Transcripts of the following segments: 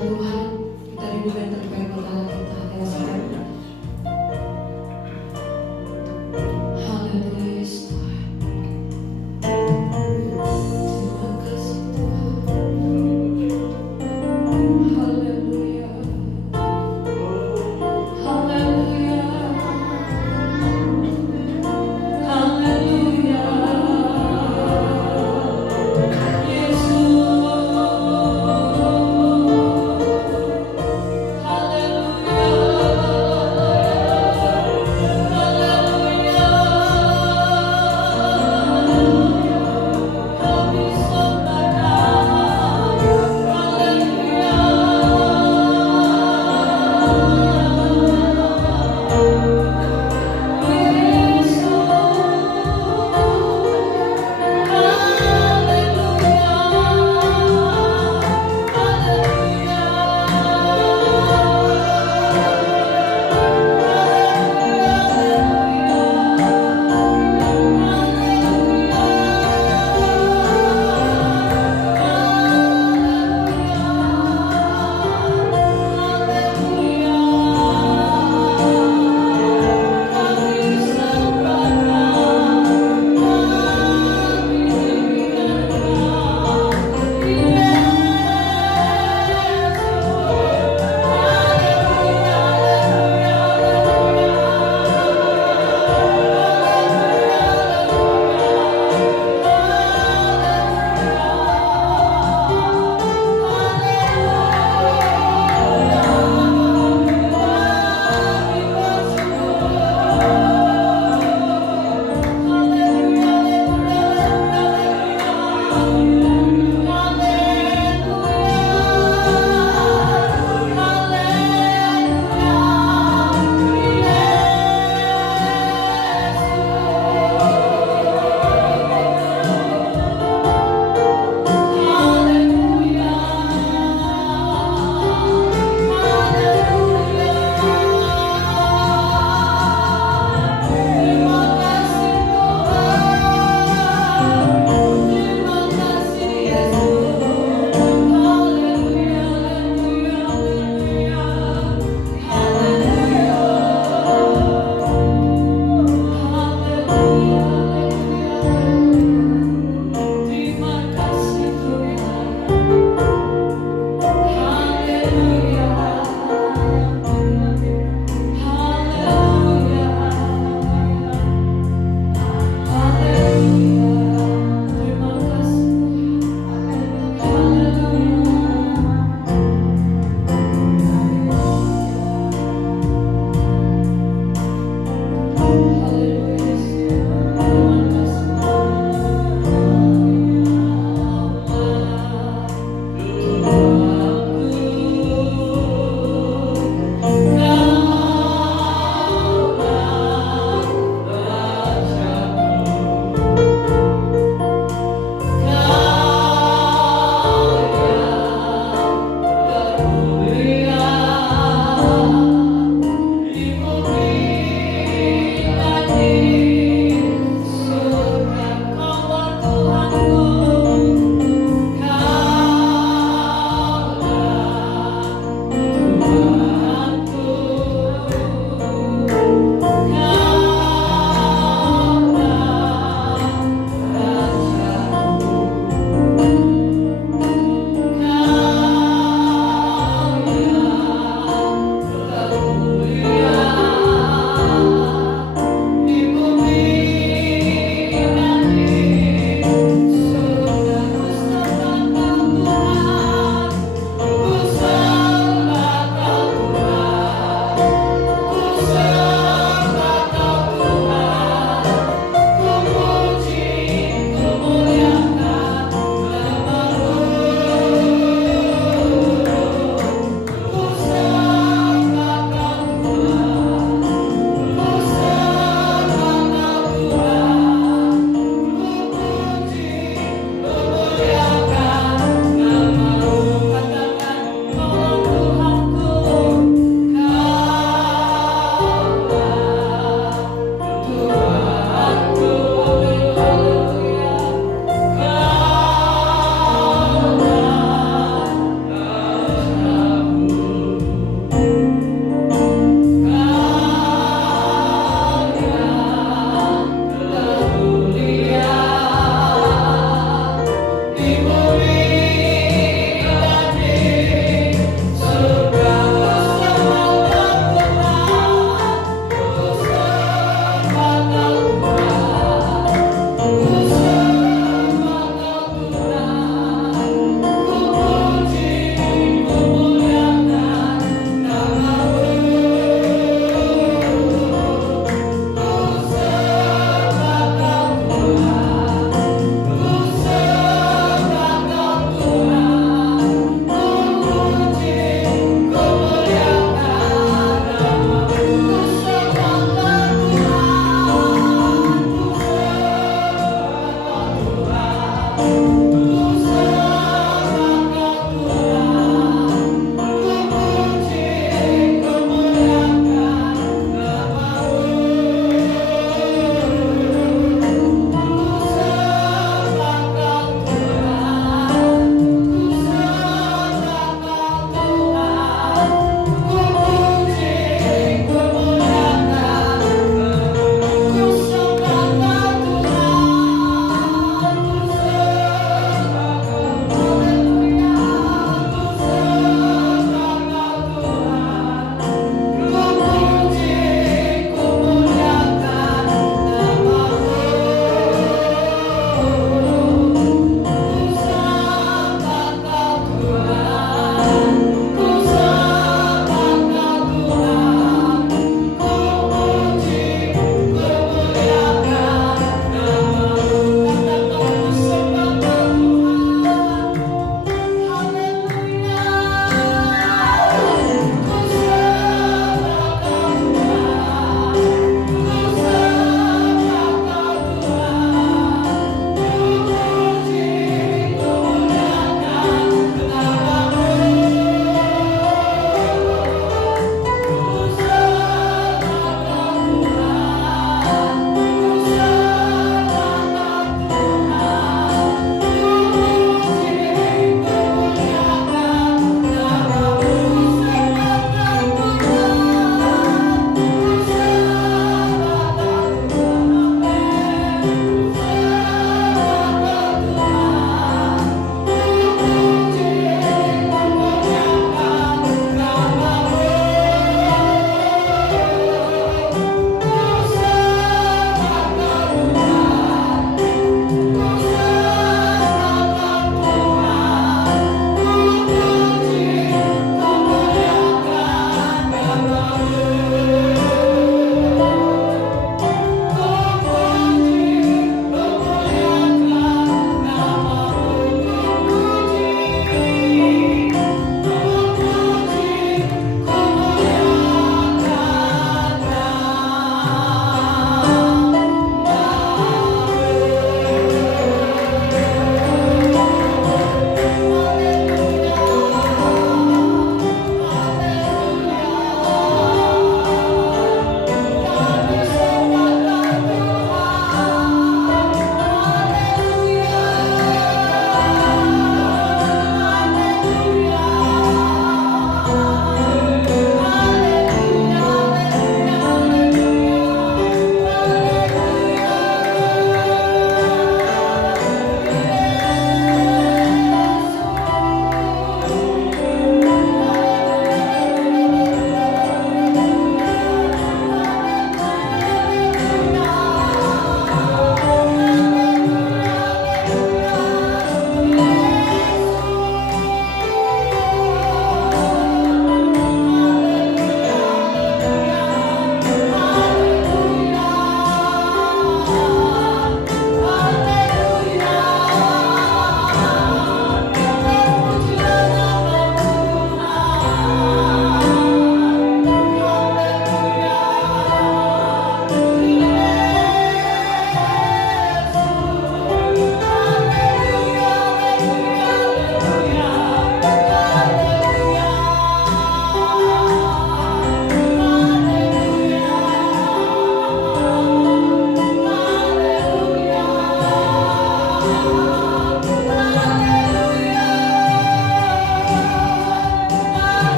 Tuhan, kita rindu yang terbaik buat anak kita yang sekarang. Haleluya Yesus Tuhan. Terima kasih Tuhan. Haleluya. Haleluya. Haleluya. Yesus.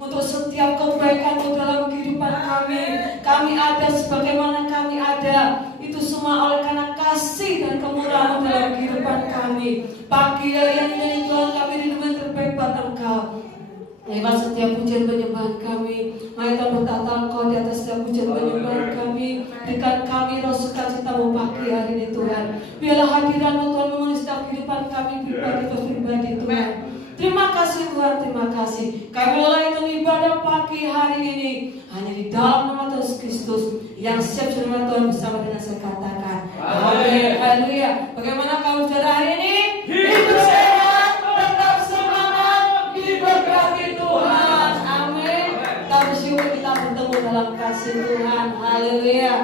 untuk setiap kebaikan-Mu dalam kehidupan kami. Kami ada sebagaimana kami ada, itu semua oleh karena kasih dan kemurahan-Mu dalam kehidupan kami. Pagi hari ini Tuhan, kami rindu yang terbaik buat Engkau. Lewat setiap pujian penyembahan kami, mari Tuhan bertata Engkau di atas setiap pujian penyembahan kami. Berikan kami roh sukacita-Mu pagi hari ini Tuhan. Biarlah hadirat-Mu Tuhan memenuhi setiap kehidupan kami pribadi Tuhan. Terima kasih Tuhan, terima kasih. Kami mulai ibadah pagi hari ini hanya di dalam nama Tuhan Yesus Kristus yang siap menerima Tuhan bersama dengan saya katakan. Amin. Haleluya. Bagaimana kamu saudara hari ini? Hidup sehat, tetap semangat, diberkati Tuhan. Amin. Kita bersyukur kita bertemu dalam kasih Tuhan. Haleluya.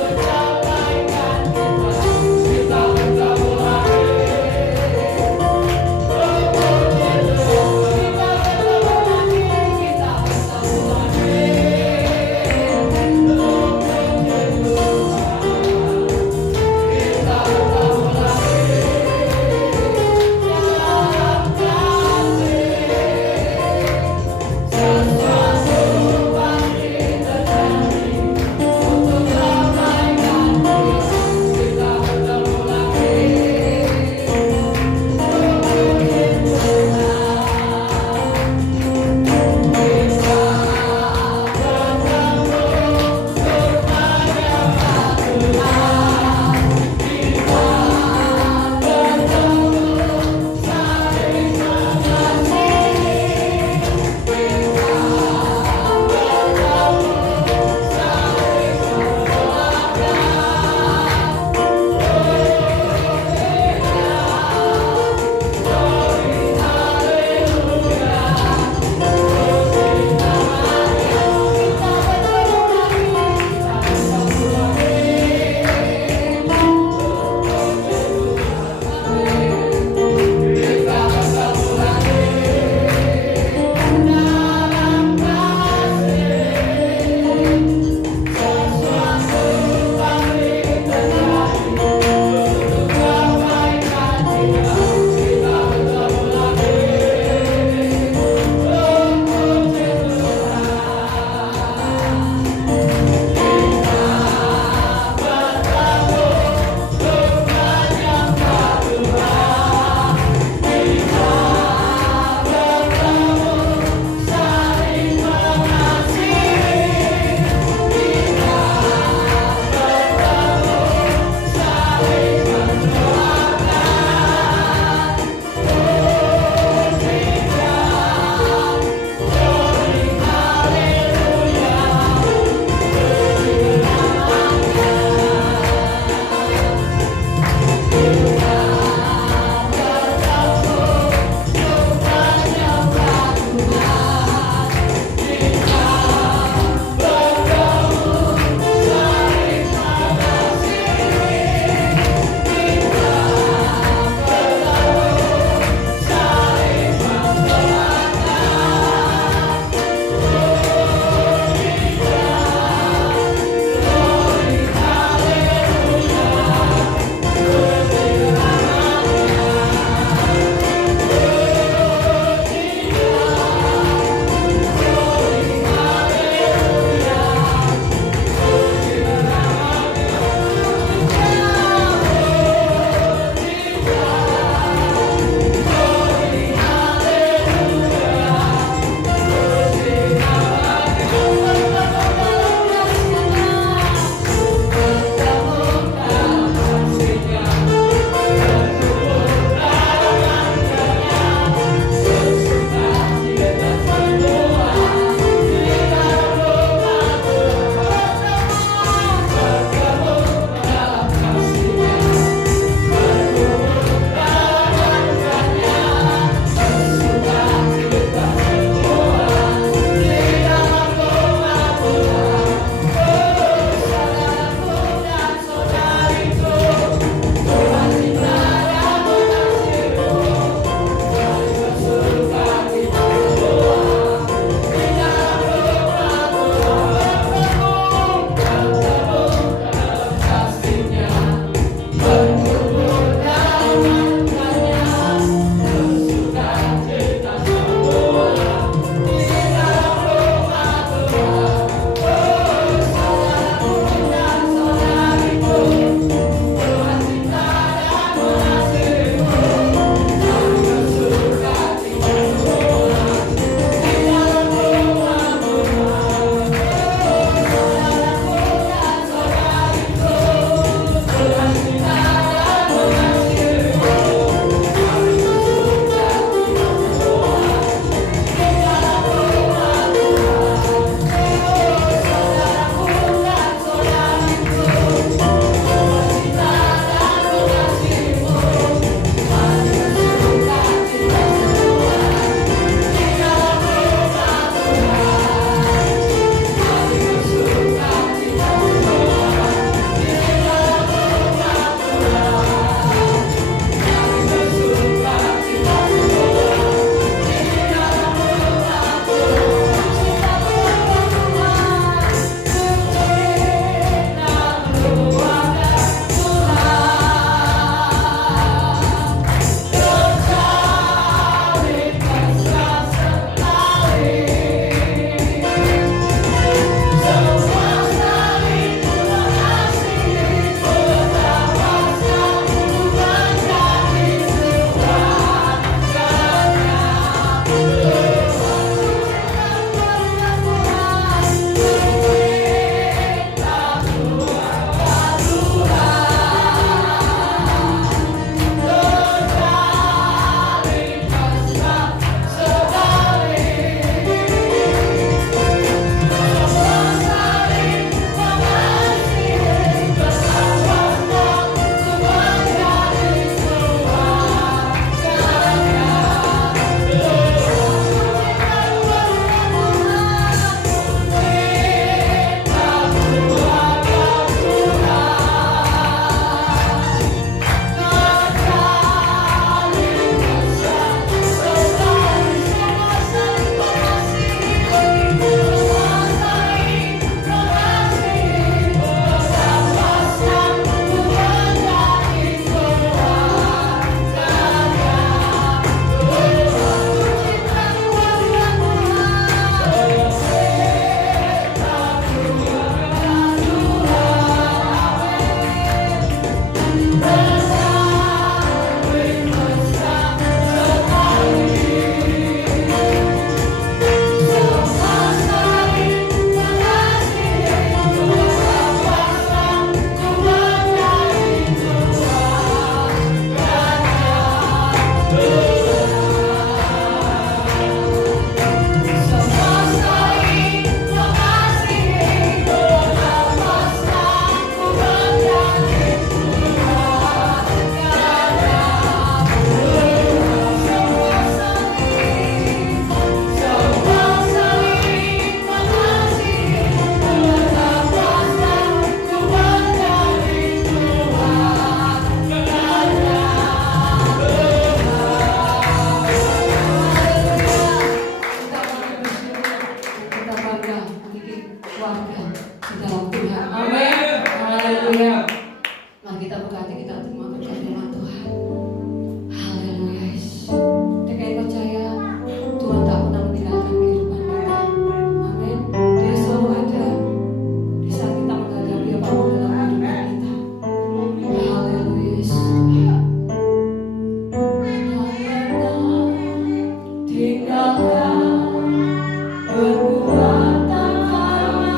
Tercapai keluarga di dalam Tuhan. Amin. Haleluya. Mari kita buka hati kita untuk mengaturkan firman Tuhan. Haleluya. Kita percaya Tuhan tak pernah meninggalkan kehidupan kita. Amin. Dia selalu ada di saat kita menghadapi apapun dalam kehidupan kita. Haleluya. Tinggalkan perbuatan karma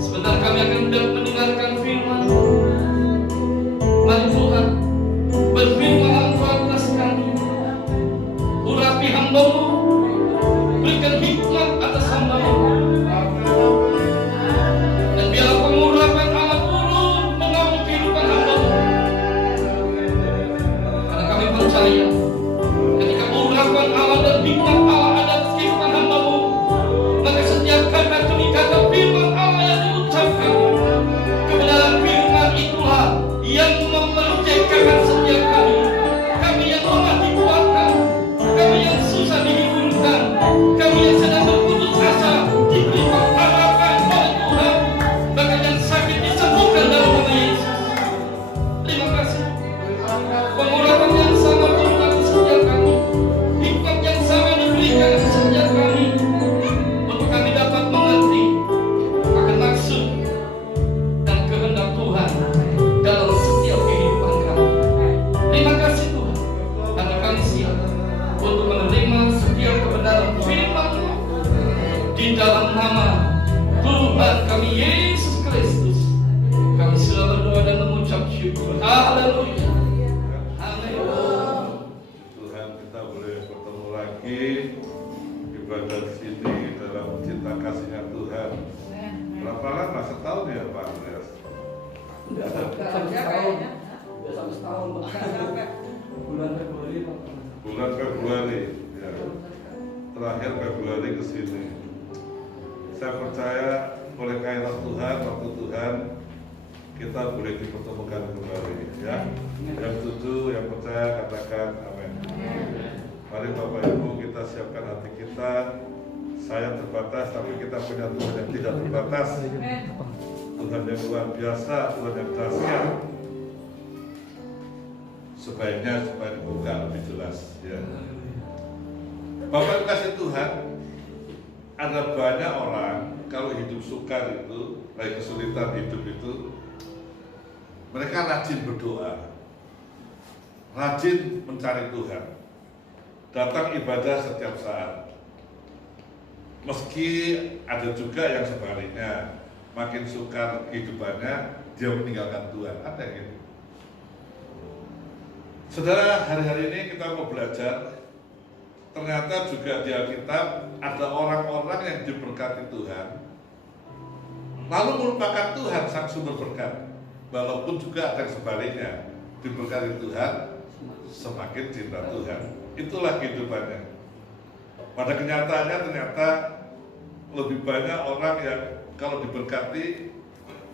Sebentar kami akan mendengarkan firman. Mari Tuhan, berfirman Engkau atas kami. Urapi hamba-Mu, berikan hikmat atas hamba-Mu. Dan biarlah pengurapan Allah turun menaungi kehidupan hamba-Mu. Karena kami percaya, ketika urapan Allah dan hikmat Allah ada atas kehidupan hamba-Mu, maka setiap kata demi kata firman Allah yang diucapkan, kebenaran firman itulah yang memerdekakan setiap kami. Kami yang lemah dikuatkan, kami yang susah dihiburkan, kami yang sedang berputus asa diberi pengharapan oleh Tuhan, bahkan yang sakit disembuhkan dalam nama Yesus. Terima kasih. Pengurapan yang sama turun atas setiap kami, hikmat yang sama diberikan atas setiap kami, untuk kami dapat mengerti akan maksud dan kehendak Tuhan dalam setiap kehidupan kami. Terima kasih Tuhan, karena kami siap untuk menerima setiap kebenaran firman-Mu di dalam nama Tuhan kami Yesus Kristus. Kami sudah berdoa dan mengucap syukur. Haleluya. Haleluya. Tuhan, kita boleh bertemu lagi ibadah di sini dalam cinta kasihnya Tuhan. Berapa lama? Setahun ya Pak Andreas? Udah sampai setahun, Pak. Bulan Februari, Pak. Bulan Februari, ya. Terakhir Februari ke sini. Saya percaya oleh kairah Tuhan, waktu Tuhan, kita boleh dipertemukan kembali, ya. Yang setuju, yang percaya, katakan amin. Mari Bapak Ibu, kita siapkan hati kita. Saya terbatas, tapi kita punya Tuhan yang tidak terbatas. Tuhan yang luar biasa, Tuhan yang dahsyat. Sebaiknya supaya dibuka lebih jelas, ya. Bapak kasih Tuhan, ada banyak orang kalau hidup sukar itu, lagi kesulitan hidup itu, mereka rajin berdoa, rajin mencari Tuhan, datang ibadah setiap saat. Meski ada juga yang sebaliknya, makin sukar kehidupannya, dia meninggalkan Tuhan. Ada yang gitu. Saudara, hari-hari ini kita mau belajar. Ternyata juga di Alkitab ada orang-orang yang diberkati Tuhan, lalu melupakan Tuhan sang sumber berkat. Walaupun juga ada yang sebaliknya, diberkati Tuhan, semakin cinta Tuhan. Itulah kehidupannya. Pada kenyataannya ternyata lebih banyak orang yang kalau diberkati,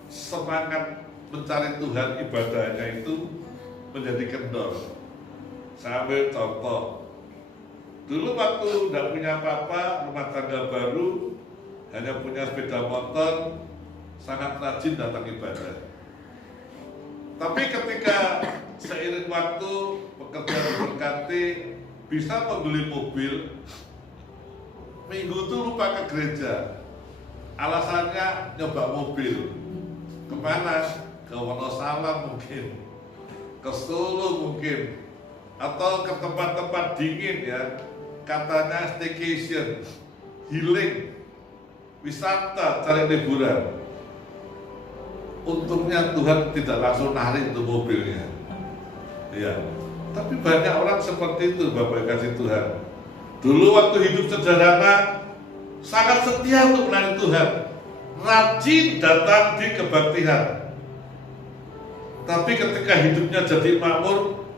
semangat mencari Tuhan, ibadahnya itu menjadi kendor. Saya ambil contoh. Dulu waktu tidak punya apa-apa, rumah tangga baru, hanya punya sepeda motor, sangat rajin datang ibadah. Tapi ketika seiring waktu, pekerjaan berkati, bisa membeli mobil, minggu itu lupa ke gereja. Alasannya nyoba mobil. Kemana? Ke Wonosalam mungkin, ke Solo mungkin, atau ke tempat-tempat dingin ya. Katanya staycation, healing, wisata, cari liburan. Untungnya Tuhan tidak langsung narik untuk mobilnya. Ya, tapi banyak orang seperti itu, Bapak kasih Tuhan. Dulu waktu hidup sederhana, sangat setia untuk melayani Tuhan, rajin datang di kebaktian. Tapi ketika hidupnya jadi makmur,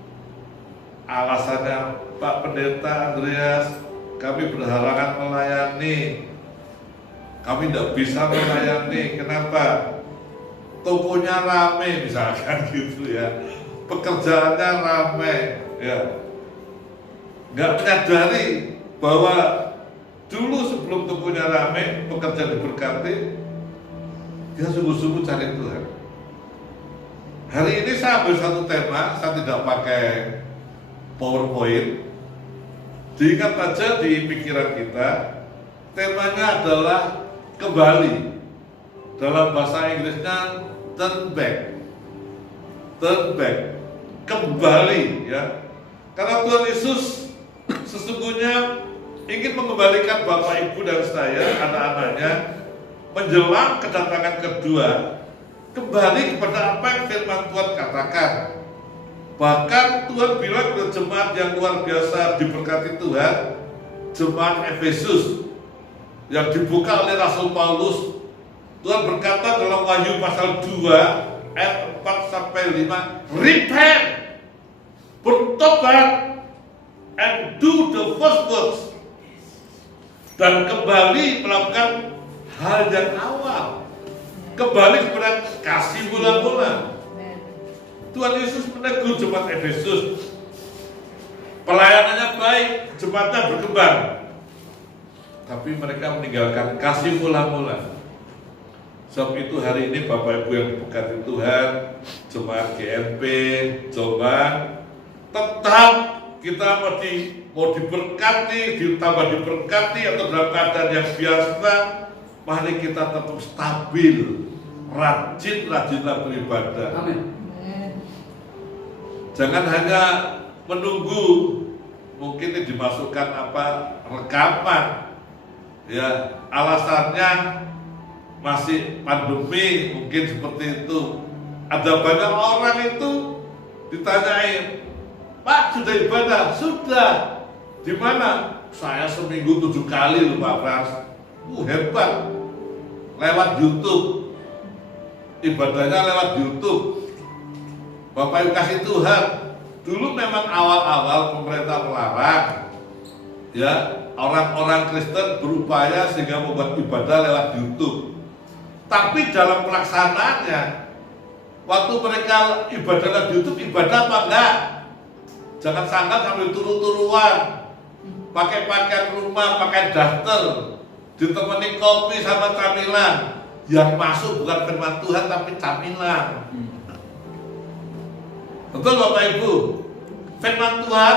alasannya, Pak Pendeta Andreas, kami berhalangan melayani, kami tidak bisa melayani. Kenapa? Tokonya rame misalkan gitu ya, pekerjaannya rame ya. Nggak menyadari bahwa dulu sebelum tokonya rame, pekerjaan diberkati, dia sungguh-sungguh cari Tuhan. Hari ini saya ambil satu tema, saya tidak pakai PowerPoint. Diingat aja di pikiran kita, temanya adalah kembali. Dalam bahasa Inggrisnya turn back, kembali ya. Karena Tuhan Yesus sesungguhnya ingin mengembalikan Bapak Ibu dan saya, anak-anaknya, menjelang kedatangan kedua, kembali kepada apa yang firman Tuhan katakan. Bahkan Tuhan bilang ke jemaat yang luar biasa diberkati Tuhan, jemaat Efesus, yang dibuka oleh Rasul Paulus. Tuhan berkata dalam Wahyu pasal 2 ayat 4 sampai 5, repent, bertobat, and do the first works, dan kembali melakukan hal yang awal, kembali kepada kasih mula-mula. Tuhan Yesus menegur jemaat Efesus, pelayanannya baik, jemaatnya berkembang, tapi mereka meninggalkan kasih mula-mula. Sebab itu hari ini Bapak Ibu yang diberkati Tuhan, jemaat GNP, Jombang, tetap kita mau diberkati, ditambah diberkati atau dalam keadaan yang biasa, mari kita tetap stabil, rajinlah beribadah. Amin. Jangan hanya menunggu, mungkin ini dimasukkan rekaman, ya alasannya masih pandemi, mungkin seperti itu. Ada banyak orang itu ditanyain, Pak sudah ibadah? Sudah. Di mana? Saya seminggu 7 kali loh Pak Frans. Hebat. Lewat YouTube. Ibadahnya lewat YouTube. Bapak Ibu kasih Tuhan. Dulu memang awal-awal pemerintah melarang, ya, orang-orang Kristen berupaya sehingga membuat ibadah lewat YouTube. Tapi dalam pelaksanaannya, waktu mereka ibadah lewat YouTube, ibadah apa enggak? Jangan sangat sambil turu-turuan, pakai pakaian rumah, pakai daster, ditemani kopi sama camilan. Yang masuk bukan firman Tuhan tapi camilan. Betul Bapak Ibu? Firman Tuhan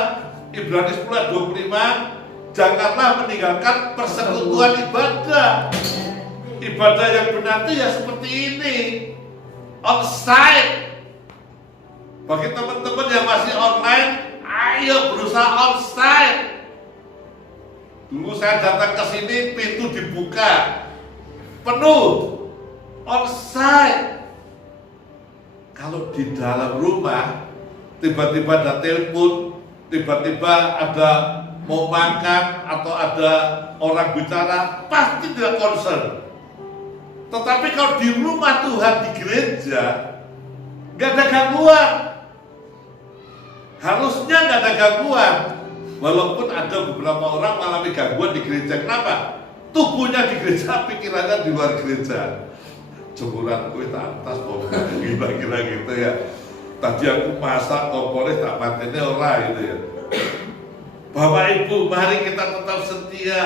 Ibrani 10 ayat 25, janganlah meninggalkan persekutuan ibadah. Ibadah yang benar itu ya seperti ini, on-site. Bagi teman-teman yang masih online, ayo berusaha on-site. Dulu saya datang ke sini, pintu dibuka, penuh, on-site. Kalau di dalam rumah, tiba-tiba ada telepon, tiba-tiba ada mau makan atau ada orang bicara, pasti tidak concern. Tetapi kalau di rumah Tuhan, di gereja, nggak ada gangguan. Harusnya nggak ada gangguan. Walaupun ada beberapa orang mengalami gangguan di gereja. Kenapa? Tubuhnya di gereja, pikirannya di luar gereja. Jemuran kue atas, kira-kira gitu ya. Tadi aku masak kompornya tak patennya orang gitu ya. Bapak Ibu, mari kita tetap setia.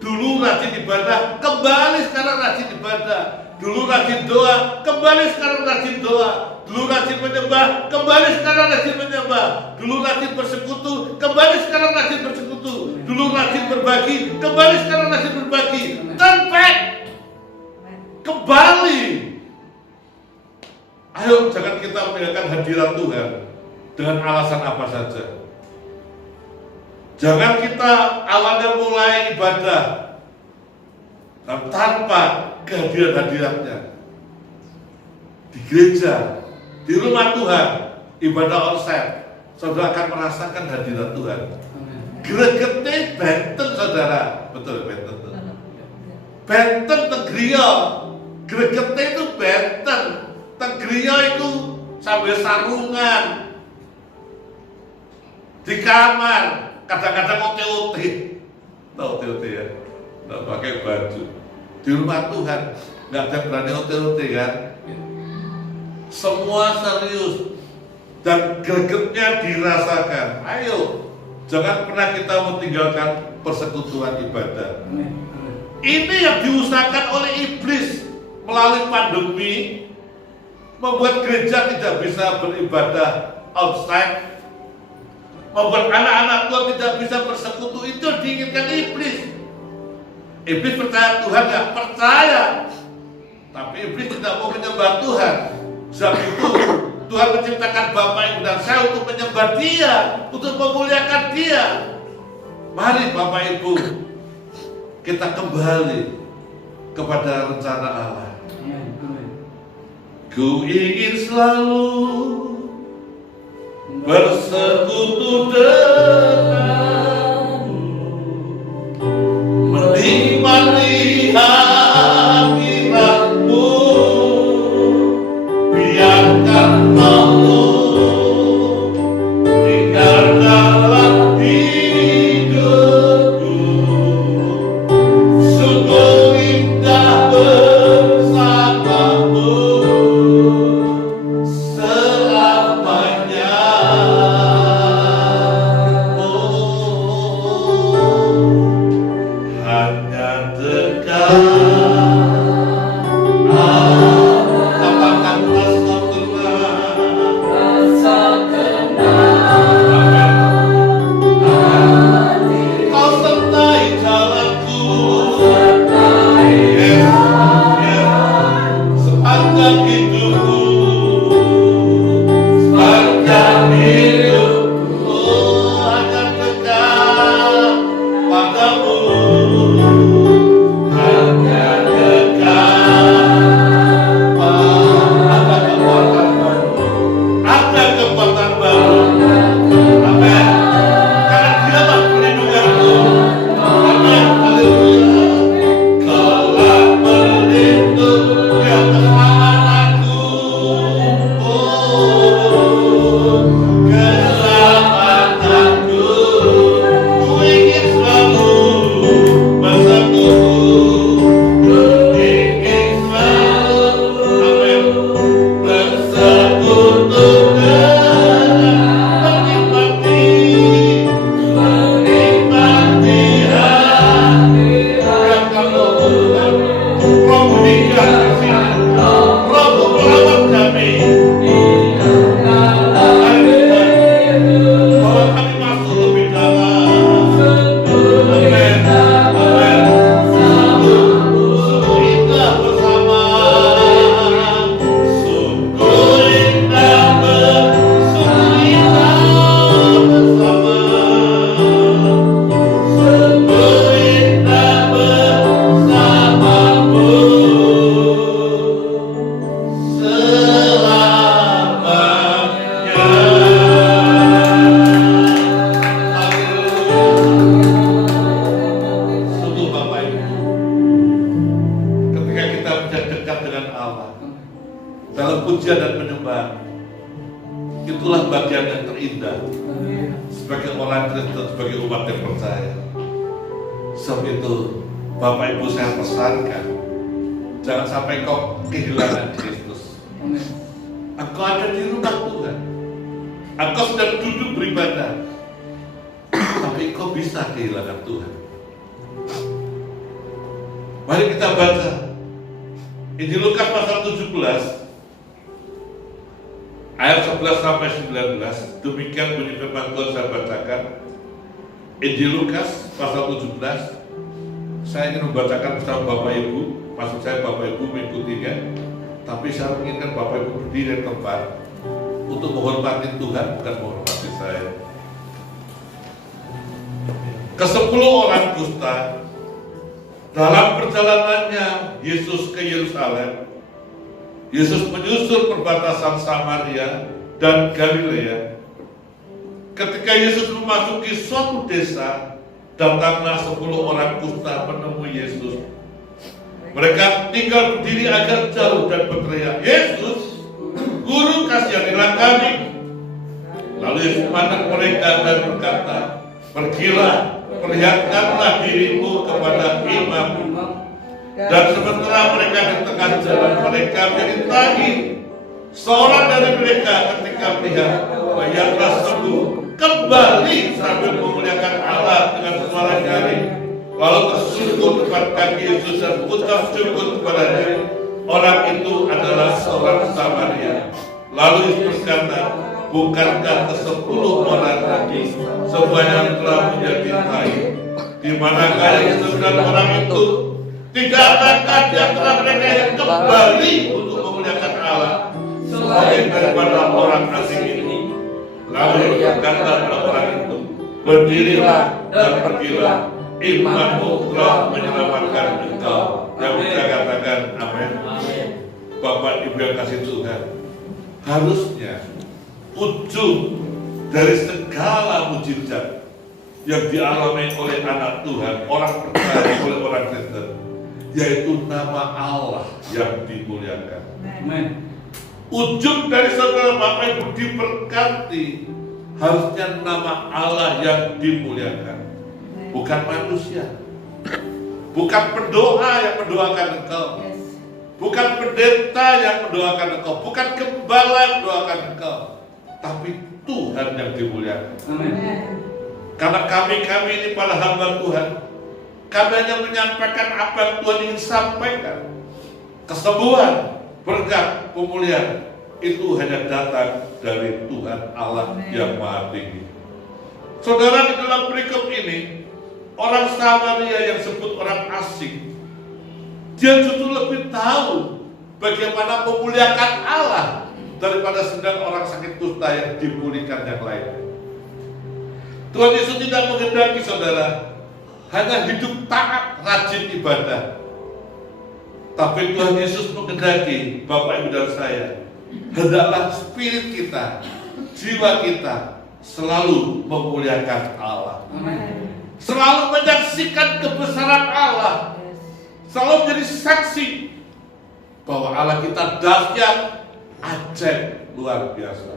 Dulu rajin ibadah, kembali sekarang rajin ibadah. Dulu rajin doa, kembali sekarang rajin doa. Dulu rajin menyembah, kembali sekarang rajin menyembah. Dulu rajin bersekutu, kembali sekarang rajin bersekutu. Dulu rajin berbagi, kembali sekarang rajin berbagi. Turn back, kembali. Ayo, jangan kita meninggalkan hadirat Tuhan dengan alasan apa saja. Jangan kita awalnya mulai ibadah dan tanpa kehadiran-hadiratnya. Di gereja, di rumah Tuhan, ibadah onsite, saudara akan merasakan hadirat Tuhan. Gregetnya benten saudara, betul benten. Benten tegriya, gregetnya itu benten, tegriya itu sambil sarungan di kamar. Kadang-kadang OT-OT, tahu OT-OT ya, nggak pakai baju. Di rumah Tuhan nggak ada berani OT-OT kan? Semua serius dan gregetnya dirasakan. Ayo, jangan pernah kita meninggalkan persekutuan ibadah. Ini yang diusahakan oleh iblis melalui pandemi, membuat gereja tidak bisa beribadah outside. Membuat anak-anak Tuhan tidak bisa bersekutu, itu diinginkan iblis. Iblis percaya Tuhan nggak? Percaya. Tapi iblis tidak mau menyembah Tuhan. Sebab itu Tuhan menciptakan Bapak, Ibu dan saya untuk menyembah Dia, untuk memuliakan Dia. Mari Bapak Ibu, kita kembali kepada rencana Allah. Ku ingin selalu bersekutu denganmu, menikmati hadiratmu, biarkan Roh tinggal dalam hidupku. Sungguh indah bersamamu selamanya. Hanya dekat. Katakan rasa tenang. Kau sertai jalanku. Sepanjang hidupku. Sepanjang hidupku. Hanya dekat padamu. Hanya dekat. Ada kekuatan baru. Ada kekuatan baru. Amin. Karena dialah perlindunganku. Amin. Haleluya. Kaulah pelindung di atas tanganku. Oh, keselamatanku. Ku ingin selalu bersekutu. Ku ingin selalu, amin, bersekutu dengan menikmati hadirat kamu. Roh meninggal di sini. Roh melawat kami. Bawa kami masuk lebih dalam. Amin. Amin. Sungguh indah bersama. Sungguh indah bersama. Sungguh indah bersamamu selamanya. Sungguh Bapak Ibu, ketika kita menjadi dekat dengan Allah dalam pujian dan penyembahan, itulah bagian yang terindah sebagai orang Kristen, sebagai umat yang percaya. Sebab itu Bapak Ibu saya pesankan, jangan sampai kau kehilangan Kristus. Engkau ada di rumah Tuhan, engkau sedang duduk beribadah, tapi kau bisa kehilangan Tuhan. Mari kita baca Injil Lukas pasal 17 ayat 11 sampai 19. Demikian bunyi firman Tuhan, saya bacakan. Injil Lukas pasal 17. Saya ingin membacakan bersama Bapak Ibu. Maksud saya Bapak Ibu mengikutinya, tapi saya menginginkan Bapak Ibu berdiri di tempat untuk menghormati Tuhan, bukan menghormati saya. Ke-10 orang kusta dalam perjalanannya Yesus ke Yerusalem. Yesus menyusur perbatasan Samaria dan Galilea. Ketika Yesus memasuki suatu desa, datanglah 10 orang kusta menemui Yesus. Mereka tinggal berdiri agak jauh dan berteriak, "Yesus, Guru, kasihanilah kami." Lalu Yesus memandang mereka dan berkata, "Pergilah, perlihatkanlah dirimu kepada imam." Dan sementara mereka di tengah jalan, mereka menjadi tagih. Seorang dari mereka ketika melihat mayat tersebut kembali sambil memuliakan Allah dengan suara nyaring, lalu tersungkur depan kaki Yesus dan mengucap syukur kepadanya. Orang itu adalah seorang Samaria. Lalu Yesus berkata, "Bukankah ke-10 orang tadi semuanya telah menjadi tagih? Di manakah yang 9 orang itu? Tidak adakah di antara mereka yang kembali untuk memuliakan Allah selain daripada orang asing ini?" Lalu berkata orang itu, Berdirilah dan pergilah, imanmu telah menyelamatkan engkau. Yang bisa katakan amin. Bapak Ibu yang kasih Tuhan, harusnya ujung dari segala mujizat yang dialami oleh anak Tuhan, orang percaya, oleh orang Kristen, yaitu nama Allah yang dimuliakan. Amin. Ujung dari saudara Bapak Ibu diberkati, harusnya nama Allah yang dimuliakan, bukan manusia, bukan pendoa yang mendoakan engkau, bukan pendeta yang mendoakan engkau, bukan gembala yang mendoakan engkau, tapi Tuhan yang dimuliakan. Amin. Karena kami ini para hamba Tuhan, kami hanya menyampaikan apa yang Tuhan ingin sampaikan. Kesembuhan, berkat, pemulihan itu hanya datang dari Tuhan Allah yang Maha Tinggi. Saudara, di dalam perikop ini, orang Samaria yang disebut orang asing, dia justru lebih tahu bagaimana memuliakan Allah daripada sedang orang sakit kusta yang dipulihkan yang lain. Tuhan Yesus tidak menghendaki saudara hanya hidup taat, rajin ibadah, tapi Tuhan Yesus menghendaki Bapak Ibu dan saya, hendaklah spirit kita, jiwa kita selalu memuliakan Allah. Amin. Selalu menyaksikan kebesaran Allah, selalu menjadi saksi bahwa Allah kita dahsyat, ajaib, luar biasa.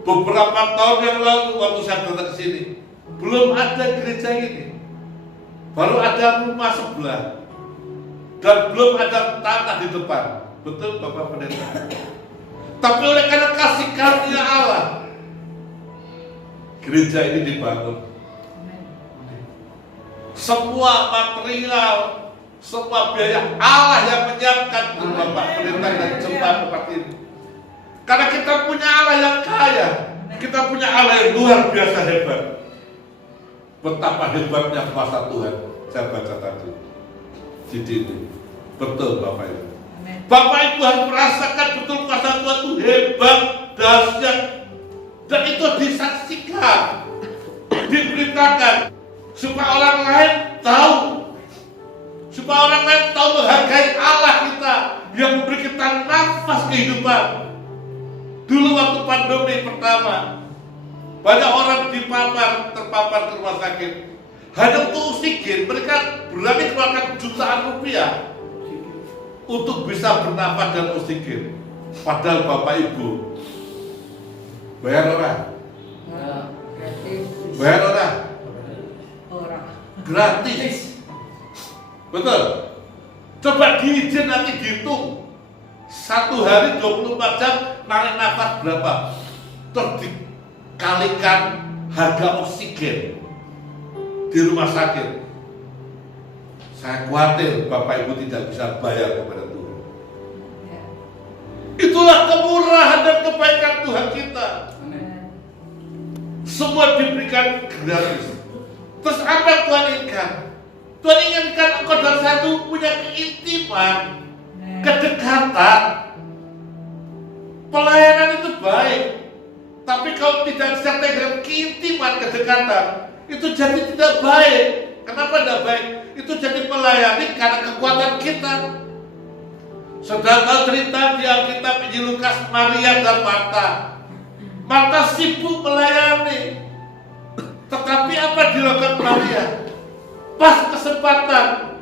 Beberapa tahun yang lalu waktu saya datang ke sini, belum ada gereja ini, baru ada rumah sebelah, dan belum ada tanah di depan. Betul Bapak Pendeta? Tapi oleh karena kasih karunia Allah, gereja ini dibangun. Semua material, semua biaya Allah yang menyiapkan untuk Bapak Pendeta dan jemaat tempat ini. Karena kita punya Allah yang kaya, kita punya Allah yang luar biasa hebat. Betapa hebatnya kuasa Tuhan, saya baca tadi di sini. Betul Bapak Ibu. Bapak Ibu harus merasakan betul kuasa Tuhan itu hebat, dahsyat, dan itu disaksikan, diberitakan, supaya orang lain tahu, supaya orang lain tahu menghargai Allah kita yang memberi kita nafas kehidupan. Dulu waktu pandemi pertama, banyak orang terpapar ke rumah sakit. Hanya untuk oksigen, mereka berani keluarkan jutaan rupiah untuk bisa bernafas dan oksigen. Padahal Bapak Ibu bayar orang? Bayar orang? Gratis. Betul. Coba diizin nanti dihitung. 1 hari 24 jam narik nafas berapa? Terus dikalikan harga oksigen di rumah sakit. Saya khawatir Bapak Ibu tidak bisa bayar kepada Tuhan. Itulah kemurahan dan kebaikan Tuhan kita. Semua diberikan gratis. Terus apa yang Tuhan inginkan? Tuhan inginkan engkau dan saya itu punya keintiman, kedekatan. Pelayanan itu baik, tapi kalau tidak disertai dengan keintiman, kedekatan, itu jadi tidak baik. Kenapa tidak baik? Itu jadi melayani karena kekuatan kita. Saudara tahu cerita di Alkitab Injil Lukas, Maria dan Marta. Marta sibuk melayani, tetapi apa dilakukan Maria? Pas kesempatan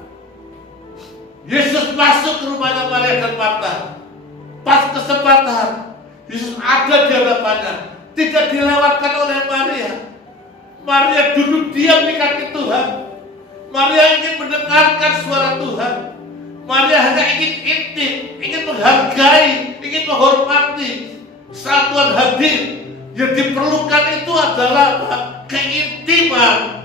Yesus masuk ke rumahnya Maria dan Marta, pas kesempatan Yesus ada di hadapannya, tidak dilewatkan oleh Maria. Maria duduk diam di kaki Tuhan. Maria ingin mendengarkan suara Tuhan. Maria hanya ingin intim, ingin menghargai, ingin menghormati. Saat Tuhan hadir, yang diperlukan itu adalah keintiman.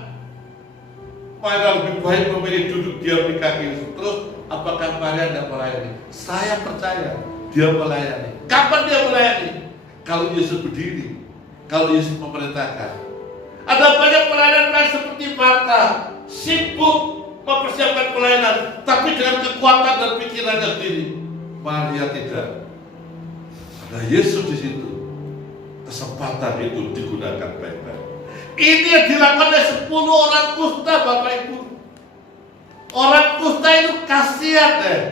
Maria lebih baik memilih duduk diam di kaki Yesus. Terus apakah Maria tidak melayani? Saya percaya dia melayani. Kapan dia melayani? Kalau Yesus berdiri, kalau Yesus memerintahkan. Ada banyak pelayanan lain seperti Marta, sibuk mempersiapkan pelayanan, tapi dengan kekuatan dan pikirannya sendiri. Maria tidak. Ada Yesus di situ. Kesempatan itu digunakan baik-baik. Ini yang dilakukan oleh 10 orang kusta, Bapak Ibu. Orang kusta itu kasihan deh.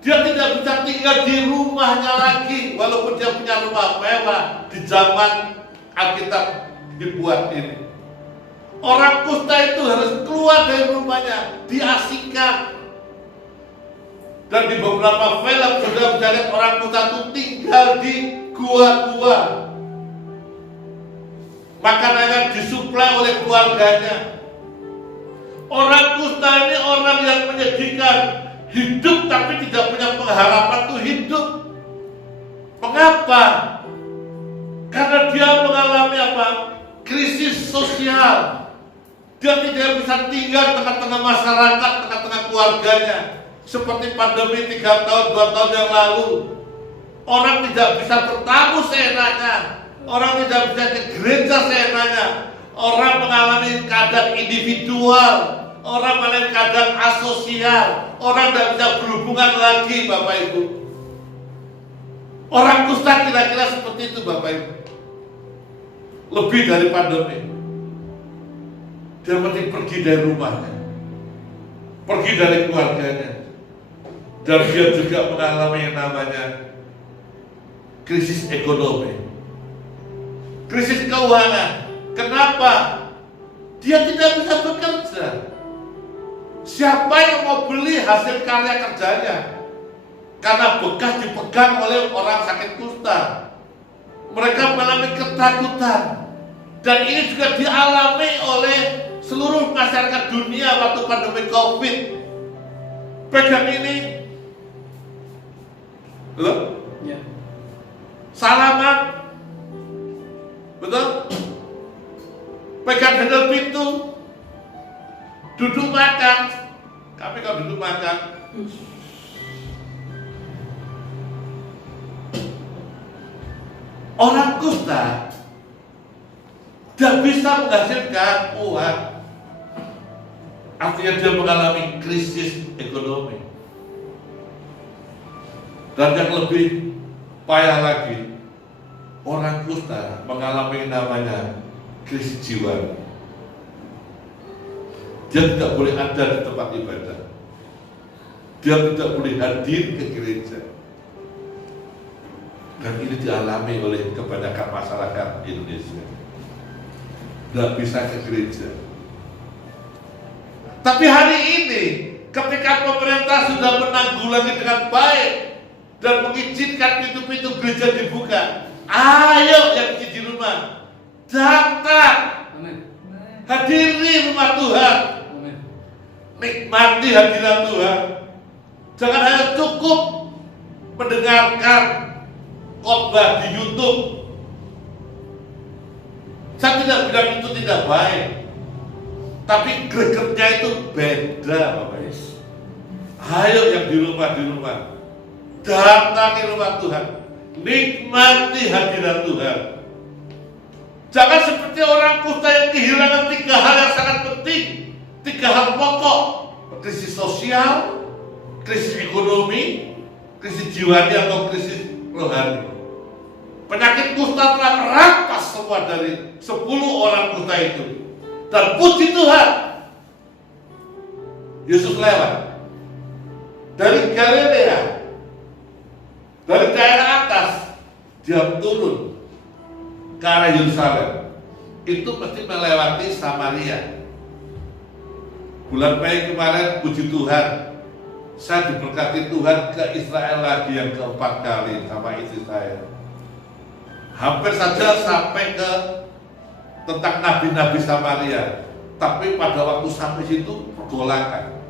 Dia tidak bisa tinggal di rumahnya lagi, walaupun dia punya rumah mewah di zaman Alkitab dibuat ini. Orang kusta itu harus keluar dari rumahnya, diasingkan. Dan di beberapa film sudah bisa lihat orang kusta itu tinggal di gua-gua. Makanannya disuplai oleh keluarganya. Orang kusta ini orang yang menyedihkan, hidup tapi tidak punya pengharapan untuk hidup. Mengapa? Karena dia mengalami apa? Krisis sosial. Dia tidak bisa tinggal tengah-tengah masyarakat, tengah-tengah keluarganya. Seperti pandemi 3 tahun, 2 tahun yang lalu. Orang tidak bisa bertamu seenaknya. Orang tidak bisa ke gereja seenaknya. Orang mengalami keadaan individual. Orang mengalami keadaan asosial. Orang tidak bisa berhubungan lagi, Bapak Ibu. Orang kusta kira-kira seperti itu, Bapak Ibu. Lebih dari pandemi. Dia mesti pergi dari rumahnya. Pergi dari keluarganya. Dan dia juga mengalami yang namanya krisis ekonomi. Krisis keuangan. Kenapa? Dia tidak bisa bekerja. Siapa yang mau beli hasil karya kerjanya? Karena bekas dipegang oleh orang sakit kusta. Mereka mengalami ketakutan. Dan ini juga dialami oleh seluruh masyarakat dunia waktu pandemi COVID. Pegang ini. Loh? Ya. Salaman. Betul? Pegang handle pintu, duduk makan. Kami kalau duduk makan, orang kusta tidak bisa menghasilkan uang. Artinya dia mengalami krisis ekonomi. Dan yang lebih payah lagi, orang kusta mengalami namanya krisis jiwa. Dia tidak boleh ada di tempat ibadah. Dia tidak boleh hadir ke gereja. Dan ini dialami oleh kebanyakan masyarakat Indonesia. Tidak bisa ke gereja. Tapi hari ini, ketika pemerintah sudah menanggulangi dengan baik dan mengizinkan pintu-pintu gereja dibuka, ayo yang di rumah, datang, hadiri rumah Tuhan, nikmati hadirat Tuhan. Jangan hanya cukup mendengarkan khotbah di YouTube. Saya tidak bilang itu tidak baik, tapi gregetnya itu beda, Bapak Ibu. Ayo yang di rumah, datangi rumah Tuhan, nikmati hadirat Tuhan. Jangan seperti orang kusta yang kehilangan 3 hal yang sangat penting, 3 hal pokok: krisis sosial, krisis ekonomi, krisis jiwanya atau krisis rohani. Penyakit kusta telah merampas semua dari 10 orang kusta itu. Dan puji Tuhan, Yesus lewat dari Galilea, dari daerah atas, dia turun ke arah Yerusalem. Itu mesti melewati Samaria. Bulan Mei kemarin, puji Tuhan, saya diberkati Tuhan ke Israel lagi yang keempat kali sama istri saya. Hampir saja sampai ke tentang nabi-nabi Samaria, tapi pada waktu sampai situ pergolakan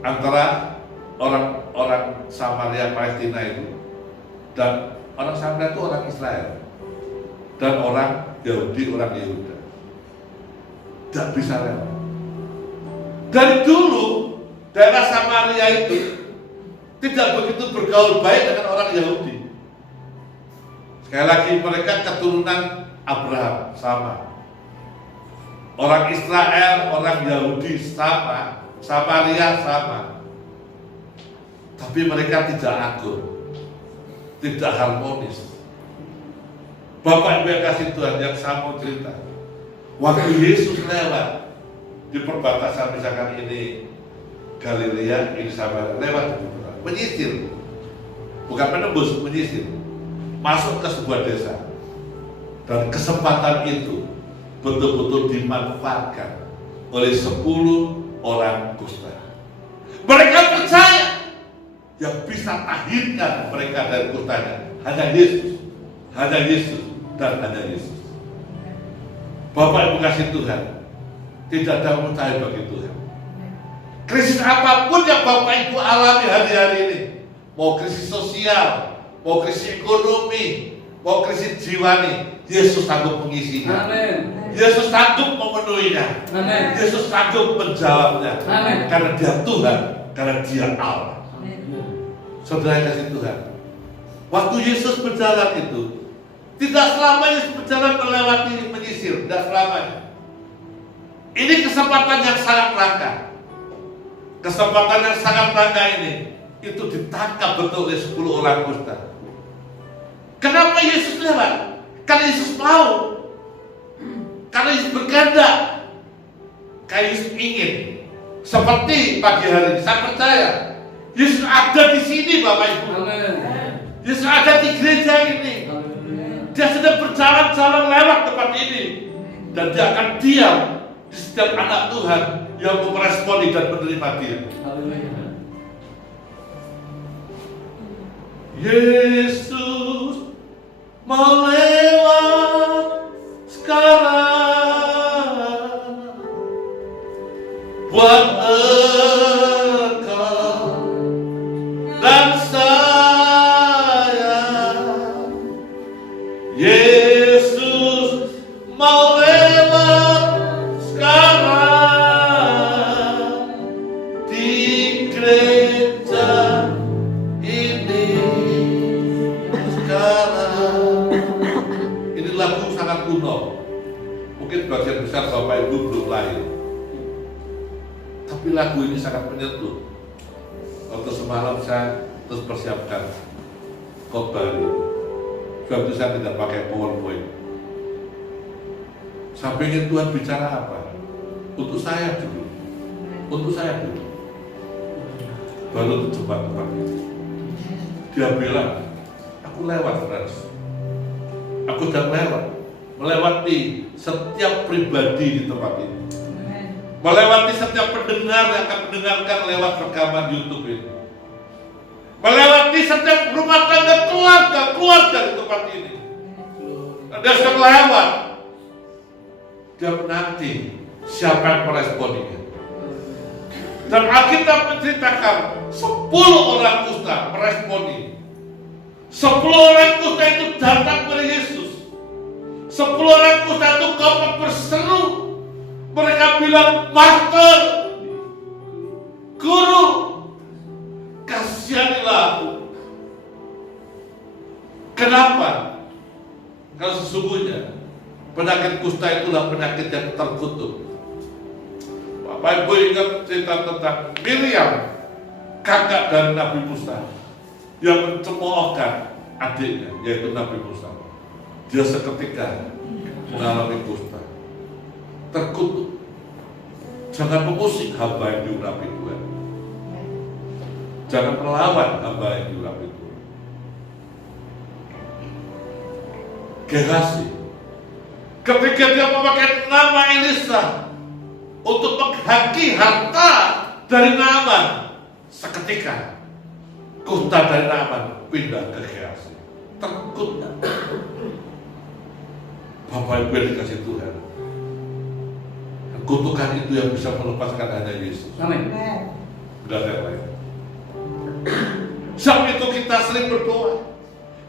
antara orang Samaria Palestina itu dan orang Samaria itu orang Israel dan orang Yahudi, orang Yehuda. Tidak bisa lewat. Dari dulu daerah Samaria itu tidak begitu bergaul baik dengan orang Yahudi. Sekali lagi, mereka keturunan Abraham, sama. Orang Israel, orang Yahudi sama, Samaria sama. Tapi mereka tidak akur, tidak harmonis. Bapak Ibu yang kasih Tuhan, yang saya mau cerita, waktu Yesus lewat di perbatasan, misalkan ini Galilea, ini Samaria, lewat menyisir, bukan menembus, menyisir, masuk ke sebuah desa, dan kesempatan itu betul-betul dimanfaatkan oleh 10 orang kusta. Mereka percaya yang bisa tahirkan mereka dari kustanya hanya Yesus, hanya Yesus, dan hanya Yesus. Bapak Ibu kasih Tuhan, tidak ada mustahil bagi Tuhan. Krisis apapun yang Bapak Ibu alami hari-hari ini, mau krisis sosial, mau krisis ekonomi, mau krisis jiwani, Yesus sanggup mengisinya. Amin. Yesus sanggup memenuhinya. Amin. Yesus sanggup menjawabnya. Amin. Karena Dia Tuhan, karena Dia Allah. Saudara yang kasih Tuhan, waktu Yesus berjalan itu, tidak selamanya berjalan melewati menyisir, tidak selamanya. Ini kesempatan yang sangat langka. Kesempatan yang sangat langka ini, itu ditangkap betul oleh 10 orang kusta. Kenapa Yesus lewat? Karena Yesus mau. Karena Yesus berkehendak. Karena Yesus ingin. Seperti pagi hari ini, saya percaya Yesus ada di sini, Bapak Ibu. Amin. Yesus ada di gereja ini. Dia sedang berjalan-jalan lewat tempat ini, dan Dia akan diam di setiap anak Tuhan yang meresponi dan menerima Dia. Yesus mau lewat sekarang buat engkau dan saya. Yesus mau lewat sekarang di gereja ini sekarang. Ini lagu sangat kuno, mungkin bagian besar Bapak Ibu belum lahir, tapi lagu ini sangat menyentuh. Waktu semalam saya terus persiapkan khotbah ini, sebab itu saya tidak pakai PowerPoint. Saya ingin Tuhan bicara apa? Untuk saya dulu, untuk saya dulu, baru terjebak tempat ini. Dia bilang, aku lewat terus. Aku sedang lewat, melewati setiap pribadi di tempat ini, melewati setiap pendengar yang akan mendengarkan lewat rekaman YouTube ini, melewati setiap rumah tangga keluarga di tempat ini. Dia sedang lewat, dia menanti siapa yang meresponinya. Dan Alkitab menceritakan 10 orang kusta meresponi. 10 orang kusta itu datang kepada Yesus. 10 orang kusta itu kompak berseru. Mereka bilang, Master, Guru, kasihanilah aku. Kenapa? Kalau sesungguhnya penyakit kusta itulah penyakit yang terkutuk. Bapak Ibu ingat cerita tentang Miriam, kakak dari Nabi Musa, yang mencemoohkan adiknya, yaitu Nabi Musa. Dia seketika mengalami kusta, terkutuk. Jangan mengusik hamba yang diurapi Tuhan. Jangan melawan hamba yang diurapi Tuhan. Gehazi, ketika dia memakai nama Elisa untuk menghaki harta dari Naaman, seketika kusta dari Naaman pindah ke Gehazi. Terkutuk. Bapak Ibu yang dikasih Tuhan, kutukan itu yang bisa melepaskan hanya Yesus. Amin. Tidak ada yang lain. Sebab itu kita sering berdoa.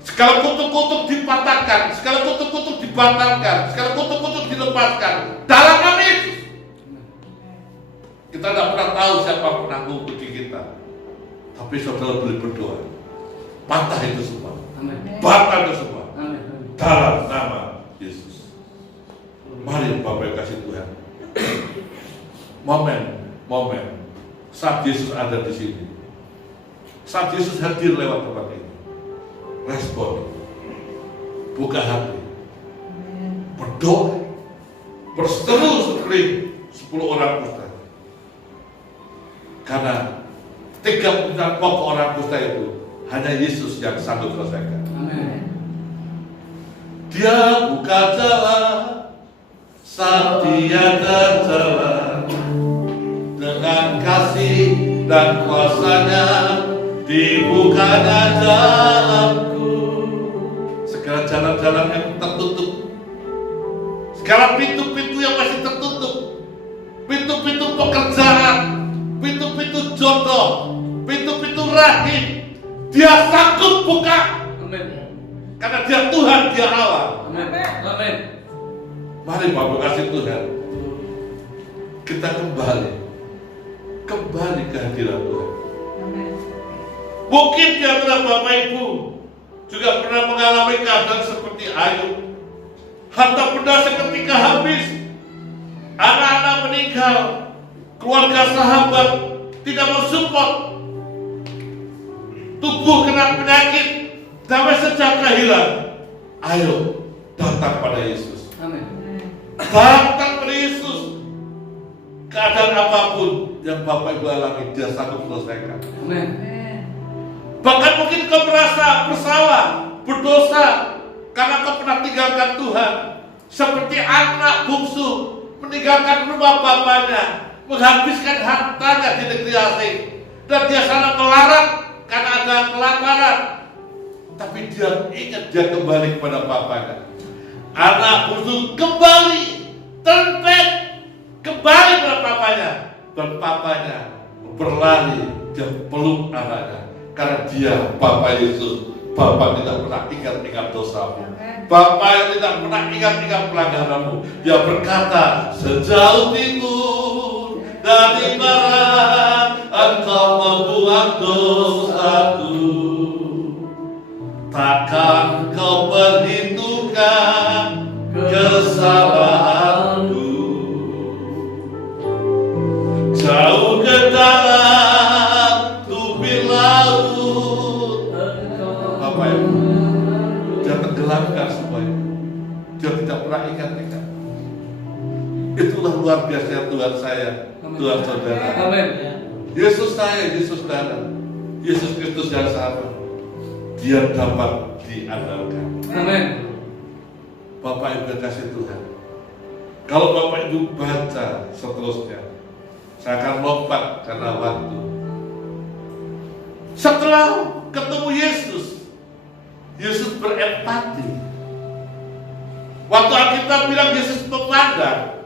Segala kutuk-kutuk dipatahkan, segala kutuk-kutuk dibatalkan, segala kutuk-kutuk dilepaskan dalam nama Yesus. Kita tidak pernah tahu siapa penanggung bagi kita, tapi saudara boleh berdoa, patah itu semua, batal itu semua, dalam nama Yesus. Mari Bapak yang kasih Tuhan, momen saat Yesus ada di sini, saat Yesus hadir lewat tempat ini, respon, buka hati, berdoa, berseteru seperti 10 orang kusta. Karena 3 pokok orang kusta itu hanya Yesus yang sanggup selesaikan. Dia buka jalan saat tiada jalan, dengan kasih dan kuasanya dibukanya jalanku. Segala jalan-jalan yang tertutup, segala pintu-pintu yang masih tertutup, pintu-pintu pekerjaan, pintu-pintu jodoh, pintu-pintu rahim, Dia sanggup buka. Karena Dia Tuhan, Dia Allah. Mari Bapak kasih Tuhan, kita kembali ke hadirat Tuhan. Mungkin di antara Bapak Ibu juga pernah mengalami keadaan seperti Ayub. Harta benda seketika habis, anak-anak meninggal, keluarga sahabat tidak mensupport, tubuh kena penyakit, damai sejahtera hilang. Ayo datang pada Yesus. Datang pada Yesus. Keadaan apapun yang Bapak Ibu alami, Dia sanggup selesaikan. Bahkan mungkin kau merasa bersalah, berdosa karena kau pernah tinggalkan Tuhan. Seperti anak bungsu meninggalkan rumah bapaknya, menghabiskan hartanya di negeri asing, dan dia sangat melarat karena ada kelaparan. Tapi dia ingat, dia kembali kepada bapaknya. Anak bungsu kembali, terpet, kembali kepada papanya, dan papanya berlari, dia peluk anaknya. Karena Dia, Bapa Yesus, Bapa tidak pernah ingat-ingat dosamu, Bapa yang tidak pernah ingat-ingat pelanggaranmu. Dia berkata, sejauh timur dari barat Engkau membuang dosaku, takkan Kau perhitungkan kesalahanku. Jauh ke dalam tubir laut, Bapak Ibu, Dia tenggelamkan semuanya. Dia tidak pernah ingat-ingat. Itulah luar biasa Tuhan saya, Tuhan saudara. Yesus saya, Yesus saudara, Yesus Kristus yang sama. Dia dapat diandalkan. Bapak Ibu kasih Tuhan. Kalau Bapak Ibu baca seterusnya, saya akan lompat karena waktu. Setelah ketemu Yesus, Yesus berempati. Waktu Alkitab bilang Yesus memandang,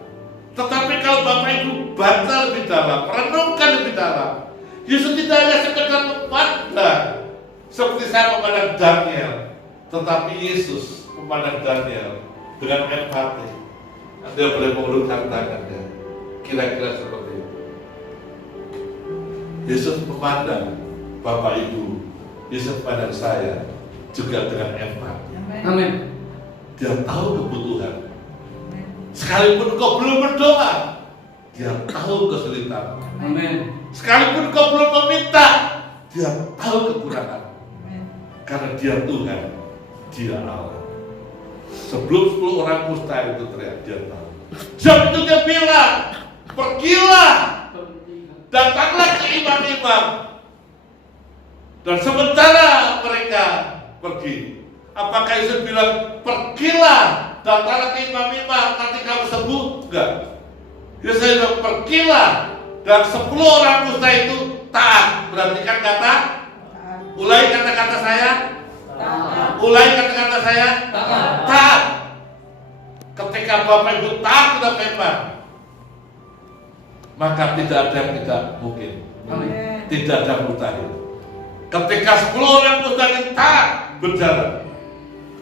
tetapi kalau Bapak Ibu baca lebih dalam, renungkan lebih dalam, Yesus tidak hanya sekedar memandang seperti saya memandang Daniel, tetapi Yesus memandang Daniel dengan empati. Anda boleh mengulurkan tangannya, kira-kira seperti itu. Yesus memandang Bapak Ibu, Yesus memandang saya juga dengan empati. Dia tahu kebutuhan. Sekalipun kau belum berdoa, Dia tahu kesulitan. Sekalipun kau belum meminta, Dia tahu kekurangan. Karena Dia Tuhan, Dia Allah. Sebelum 10 orang kusta itu teriak, Dia tahu. Sebab itu Dia bilang, pergilah, datanglah ke imam-imam. Dan sementara mereka pergi, apakah Yesus bilang, pergilah, datanglah ke imam-imam, nanti kamu sembuh? Enggak. Yesus bilang, pergilah, dan 10 orang kusta itu taat. Berarti kan kata, ulai kata-kata saya, ulai kata-kata saya, taat. Ketika Bapak Ibu taat sudah memang, maka tidak ada yang tidak mungkin. Tidak ada yang mustahil. Ketika 10 orang kusta ini taat berjalan,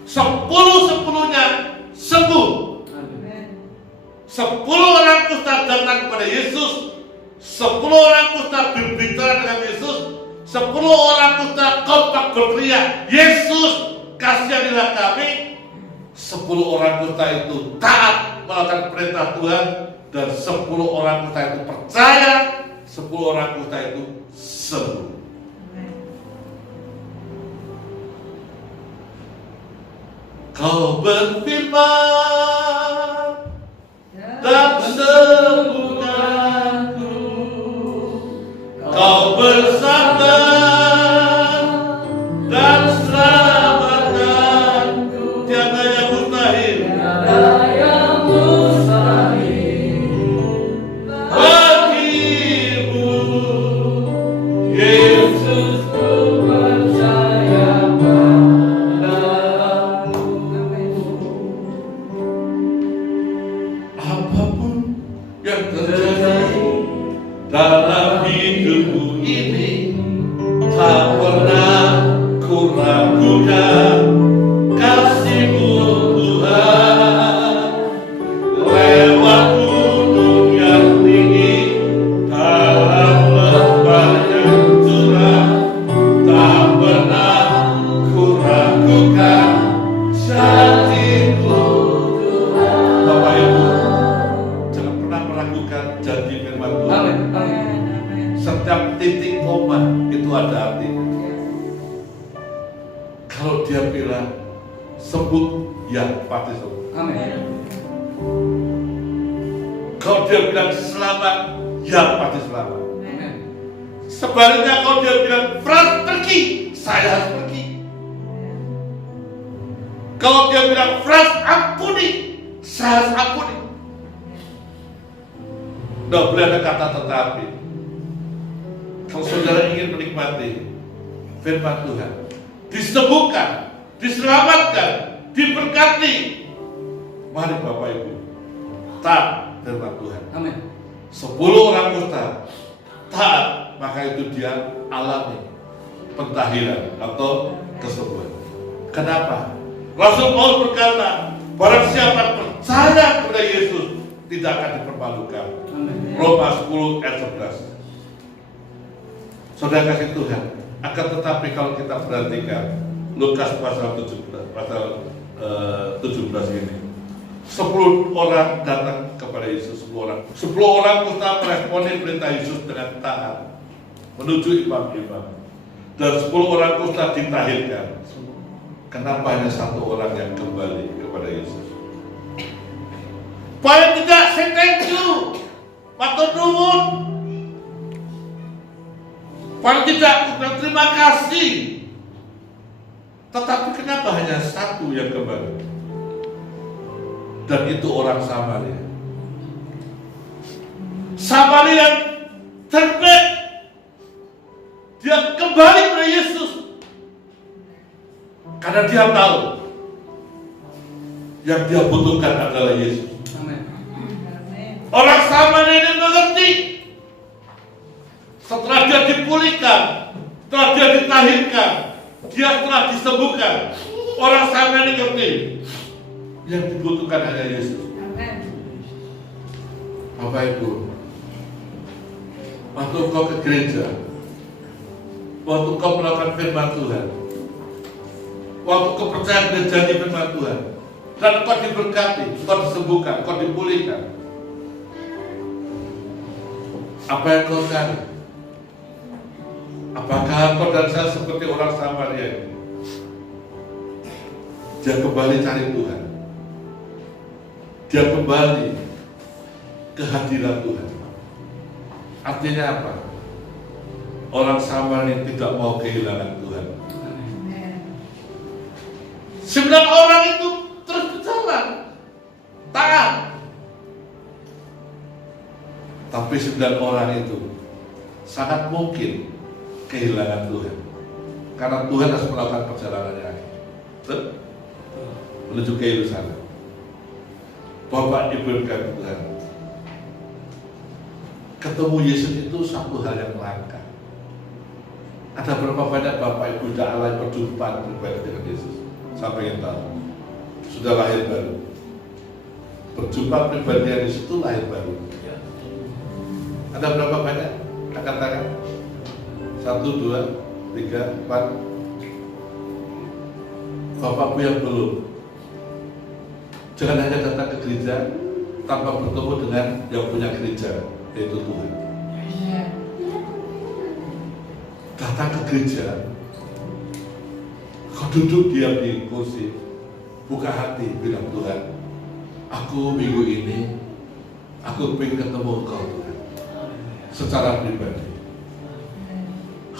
10-10-nya sembuh. 10 orang kusta datang kepada Yesus, 10 orang kusta berbicara dengan Yesus, 10 orang kusta kompak berteriak, Yesus kasihanilah kami. 10 orang kusta itu taat melakukan perintah Tuhan, dan 10 orang kusta itu percaya, 10 orang kusta itu sembuh. Kau berfirman, Yesus, ku percaya padamu. Apapun yang terjadi dalam hidupku ini, tak pernah ku ragukan kasih-Mu Tuhan. Lewat gunung yang tinggi, dalam lembah yang curam, tak pernah ku ragukan janji-Mu Tuhan. Bapak Ibu, jangan pernah meragukan janji firman Tuhan. Setiap titik koma itu ada artinya. Kalau dia bilang sembuh, ya pasti sembuh. Kalau dia bilang selamat, ya pasti selamat. Sebaliknya kalau dia bilang Frans pergi, saya harus pergi. Kalau dia bilang Frans ampuni, saya harus ampuni. Tidak boleh ada kata tetapi. Kalau saudara ingin menikmati firman Tuhan, disembuhkan, diselamatkan, diberkati, mari Bapak Ibu taat firman Tuhan. 10 orang kusta taat, maka itu dia alami pentahiran atau kesembuhan. Kenapa? Rasul Paulus berkata, barang siapa percaya kepada Yesus tidak akan dipermalukan. Roma 10 ayat 11. Saudara kasih Tuhan, akan tetapi kalau kita perhatikan Lukas pasal 17 ini, 10 orang datang kepada Yesus, 10 orang. 10 orang kusta meresponi perintah Yesus dengan taat menuju imam-imam, dan 10 orang kusta ditahirkan. Kenapa hanya 1 orang yang kembali kepada Yesus? Paling tidak, say thank you, matur nuwun. Paling tidak, terima kasih. Tetapi kenapa hanya 1 yang kembali? Dan itu orang Samaria. Samaria yang terbaik, dia kembali kepada Yesus karena dia tahu yang dia butuhkan adalah Yesus. Orang Samaria ini mengerti. Setelah dia dipulihkan, setelah dia ditahirkan, dia telah disembuhkan, orang Samaria ini ngerti yang dibutuhkan hanya Yesus. Bapak Ibu, waktu kau ke gereja, waktu kau melakukan firman Tuhan, waktu kau percaya pada janji firman Tuhan, dan kau diberkati, kau disembuhkan, kau dipulihkan, apa yang kau cari? Apakah kau dan saya seperti orang Samaria ini? Dia kembali cari Tuhan. Dia kembali ke hadirat Tuhan. Artinya apa? Orang Samaria tidak mau kehilangan Tuhan. 9 orang itu terus berjalan, taat. Tapi 9 orang itu sangat mungkin kehilangan Tuhan, karena Tuhan harus melakukan perjalanan yang akhir menuju ke Yerusalem. Bapak Ibu dan Tuhan, ketemu Yesus itu satu hal yang langka. Ada berapa banyak Bapak Ibu tidak alami perjumpaan pribadi dengan Yesus? Siapa yang tahu? Sudah lahir baru. Perjumpaan pribadi dengan Yesus itu lahir baru. Ada berapa banyak? Angkat tangan. 1, 2, 3, 4. Bapakku yang belum, jangan hanya datang ke gereja tanpa bertemu dengan yang punya gereja, yaitu Tuhan. Datang ke gereja, kau duduk diam di kursi, buka hati, bilang Tuhan, aku minggu ini, aku ingin ketemu Engkau Tuhan, secara pribadi.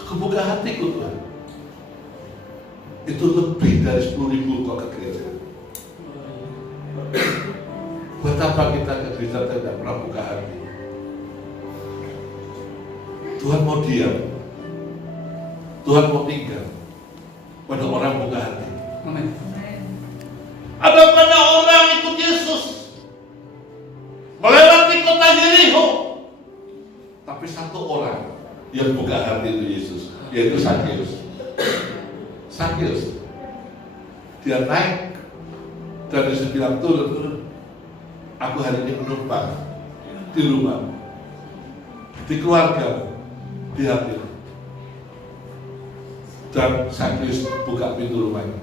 Aku buka hatiku Tuhan. Itu lebih dari 10.000 kok ke gereja. Buat apa kita ke gereja tidak pernah buka hati? Tuhan mau diam. Tuhan mau tinggal pada orang buka hati. Amin. Ada banyak orang ikut Yesus melewati kota Yeriko, tapi satu orang yang buka hati itu Yesus, yaitu Sakeus. Sakeus, dia naik dan Yesus bilang, turun, aku hari ini menumpang di rumah, di keluarga, di hati. Dan Sakeus buka pintu rumahnya.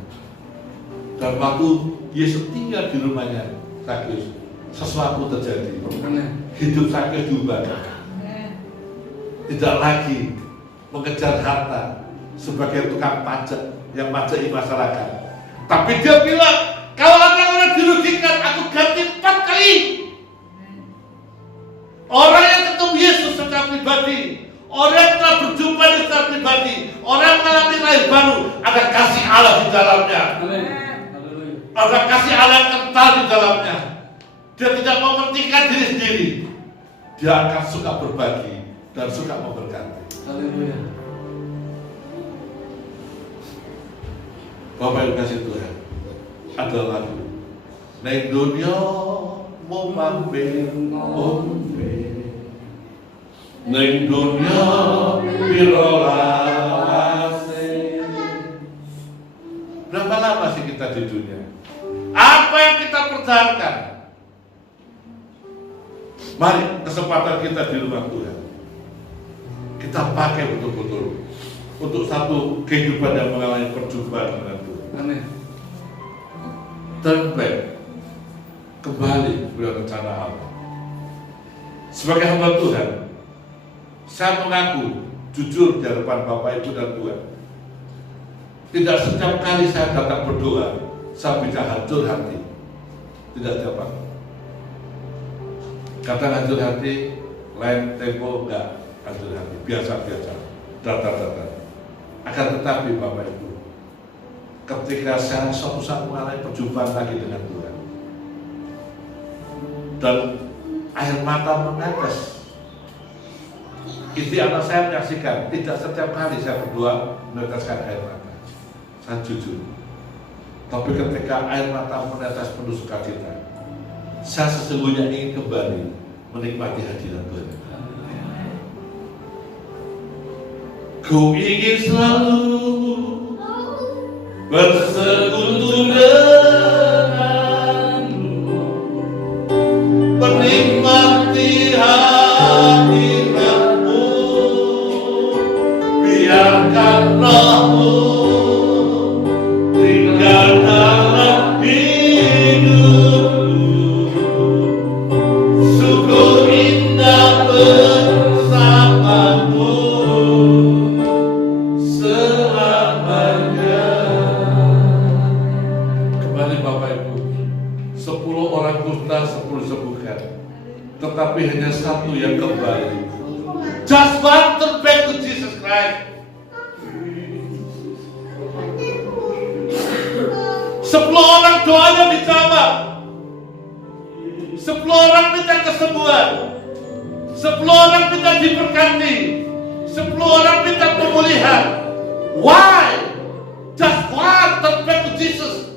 Dan waktu Yesus tinggal di rumahnya Sakeus, sesuatu terjadi. Hidup Sakeus diubah. Tidak lagi mengejar harta sebagai tukang pajak yang pajaki masyarakat. Tapi dia bilang, kalau ada orang dirugikan, aku ganti 4 kali. Orang yang ketemu Yesus secara pribadi, orang yang telah berjumpa secara pribadi, orang yang mengalami lahir baru, ada kasih Allah di dalamnya. Ada kasih Allah yang kental di dalamnya. Dia tidak mementingkan diri sendiri. Dia akan suka berbagi dan suka memberkati. Haleluya. Bapak Ibu kasih Tuhan, ada lagu Neng dunia mau mampir ombe, Neng dunia birolase. Berapa lama sih kita di dunia? Apa yang kita pertahankan? Mari kesempatan kita di rumah Tuhan kita pakai betul-betul untuk satu kehidupan yang mengalami perjumpaan dengan Tuhan. Amin. Turn back, kembali kepada rencana Allah. Sebagai hamba Tuhan, saya mengaku jujur di hadapan Bapak Ibu dan Tuhan. Tidak setiap kali saya datang berdoa, saya bisa hancur hati. Tidak setiap kali. Kata hancur hati, lain tempo enggak hancur hati, biasa-biasa, datar-datar. Akan tetapi Bapak Ibu, ketika saya suatu saat mengalami perjumpaan lagi dengan Tuhan, dan air mata menetes, istri anak saya menyaksikan, tidak setiap kali saya berdoa meneteskan air mata. Saya jujur. Tapi ketika air mata menetes penuh sukacita, saya sesungguhnya ingin kembali menikmati hadirat Tuhan. Ku ingin selalu bersekutu denganmu, menikmati hadiratmu, biarkan rohmu tinggal dalam hidupku. Sungguh indah bersamamu selamanya. Kembali Bapak Ibu, 10 orang kusta, 10 sembuhkan, tetapi hanya satu yang kembali. Just one turn back to Jesus Christ. 10 orang doanya dijawab, 10 orang minta kesembuhan, 10 orang minta diberkati, 10 orang minta pemulihan. Why? Just one turn back to Jesus.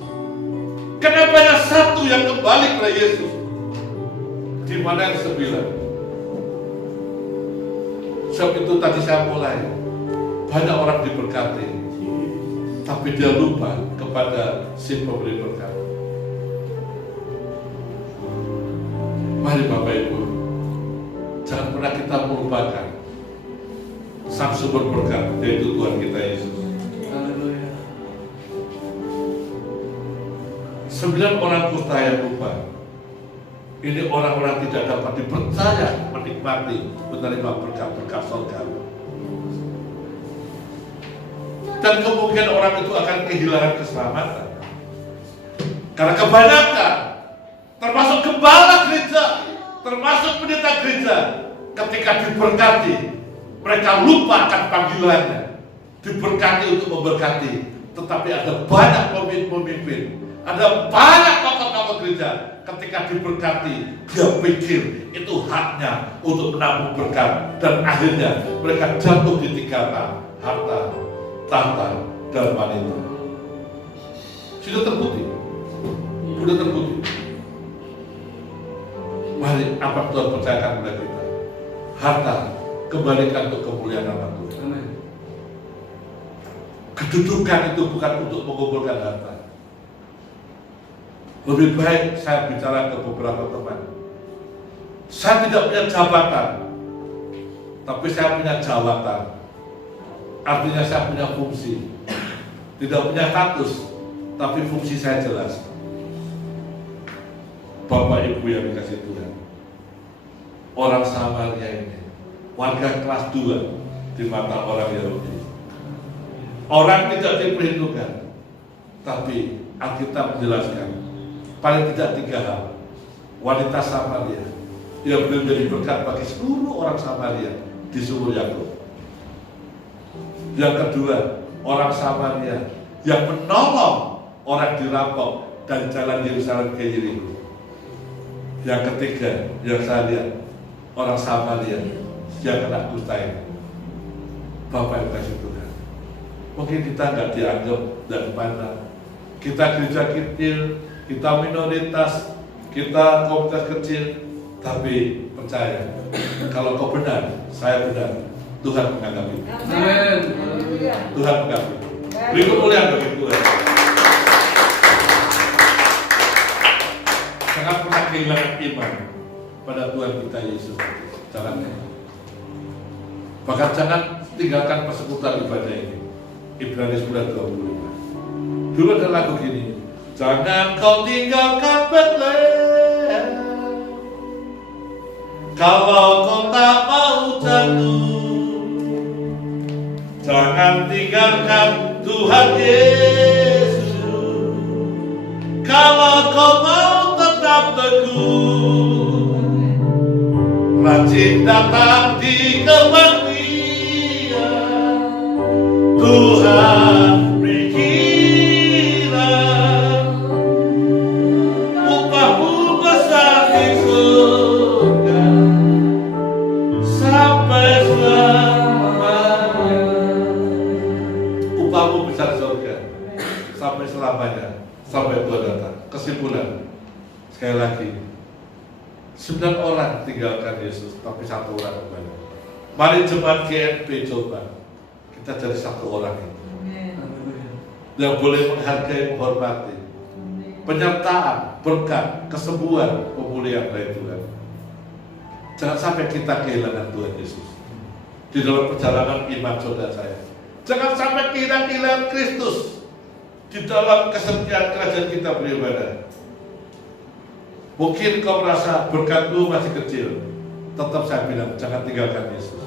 Kenapa hanya satu yang kembali kepada Yesus? Di mana yang 9? Sebab itu tadi saya mulai, banyak orang diberkati, tapi dia lupa kepada si pemberi berkat. Mari Bapak Ibu, jangan pernah kita melupakan sang sumber berkat, yaitu Tuhan kita Yesus. Haleluya. 9 orang kusta yang lupa. Ini orang-orang tidak dapat dipercaya menikmati, menerima berkat-berkat surga. Dan kemudian orang itu akan kehilangan keselamatan. Karena kebanyakan, termasuk gembala gereja, termasuk pendeta gereja, ketika diberkati, mereka lupa akan panggilannya. Diberkati untuk memberkati, tetapi ada banyak pemimpin, ada banyak tokoh-tokoh gereja, ketika diberkati, dia pikir itu haknya untuk menabung berkat, dan akhirnya mereka jatuh di tingkatan harta tahta dan wanita. Sudah terbukti. Sudah terbukti. Mari apa Tuhan percayakan kepada kita? Harta kembalikan untuk kemuliaan nama Tuhan. Kedudukan itu bukan untuk mengumpulkan harta. Lebih baik saya bicara ke beberapa teman. Saya tidak punya jabatan, tapi saya punya jawatan. Artinya saya punya fungsi. Tidak punya status, tapi fungsi saya jelas. Bapak Ibu yang dikasih Tuhan, orang Samaria ini warga kelas 2 di mata orang Yahudi. Orang tidak diperhitungkan, tapi Alkitab menjelaskan paling tidak 3 hal. Wanita Samaria yang menjadi berkat bagi seluruh orang Samaria di sumur Yakub. Yang kedua, orang Samaria yang menolong orang dirampok dari jalan Yerusalem ke Yeriko. Yang ketiga, yang saya lihat, orang Samaria yang kena kusta ini. Bapak yang kasih Tuhan, mungkin kita nggak dianggap dan dipandang. Kita gereja kecil, kita minoritas, kita komunitas kecil, tapi percaya, kalau kau benar, saya benar, Tuhan menganggap itu. Amin. Tuhan menganggap itu. Beri kemuliaan bagi Tuhan. Jangan pernah kehilangan iman pada Tuhan kita Yesus. Jangan. Bahkan jangan tinggalkan persekutuan ibadah ini. Ibrani 9:25. Dulu ada lagu gini. Jangan kau tinggalkan Betlehem, kalau kau tak mau jatuh. Jangan tinggalkan Tuhan Yesus, kalau kau mau tetap teguh. Rajin datang di kebaktian Tuhan. Sampai Tuhan datang. Kesimpulan, sekali lagi, 9 orang tinggalkan Yesus, tapi 1 orang kembali. Mari jemaat GNP coba kita jadi 1 orang itu yang boleh menghargai, menghormati penyertaan, berkat, kesembuhan, pemulihan dari Tuhan. Jangan sampai kita kehilangan Tuhan Yesus di dalam perjalanan iman saudara saya. Jangan sampai kita kehilangan Kristus di dalam kesetiaan kerajaan kita beribadah. Mungkin kau merasa berkatmu masih kecil, tetap saya bilang jangan tinggalkan Yesus.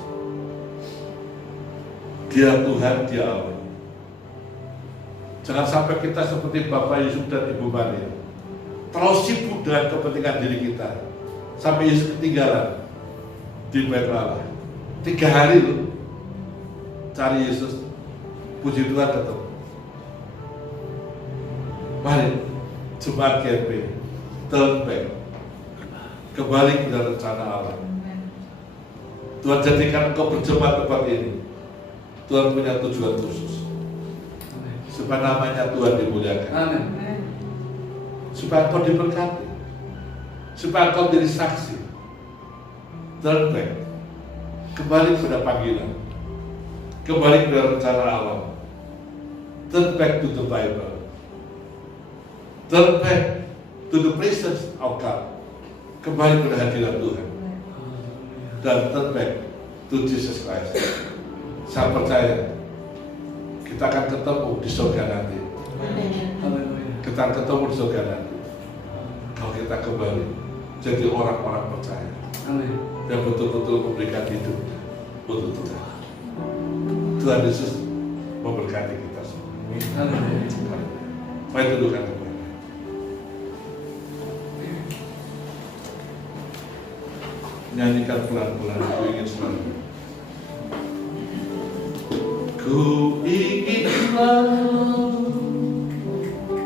Dia Tuhan, Dia Allah. Jangan sampai kita seperti Bapak Yusuf dan Ibu Maria, terlalu sibuk dengan kepentingan diri kita, sampai Yesus ketinggalan di bait Allah. 3 hari loh cari Yesus, puji Tuhan ketemu. Mari jemaat GNP turn back, kembali ke rencana Allah. Tuhan jadikan engkau berjemaat tempat ini. Tuhan punya tujuan khusus supaya namanya Tuhan dimuliakan. Amin. Supaya engkau diberkati, supaya engkau menjadi saksi. Turn back, kembali kepada panggilan, kembali kepada rencana Allah. Turn back to the Bible. Turn back to the presence of God. Kembali kepada hadirat Tuhan. Dan turn back to Jesus Christ. Saya percaya kita akan ketemu di surga nanti. Kita akan ketemu di surga nanti. Kalau kita kembali jadi orang-orang percaya yang betul-betul memberikan hidup untuk Tuhan. Tuhan Yesus memberkati kita semua. Mari dudukkan kembali. Nyanyikan pelan-pelan, aku ingin selalu. Ku ingin selalu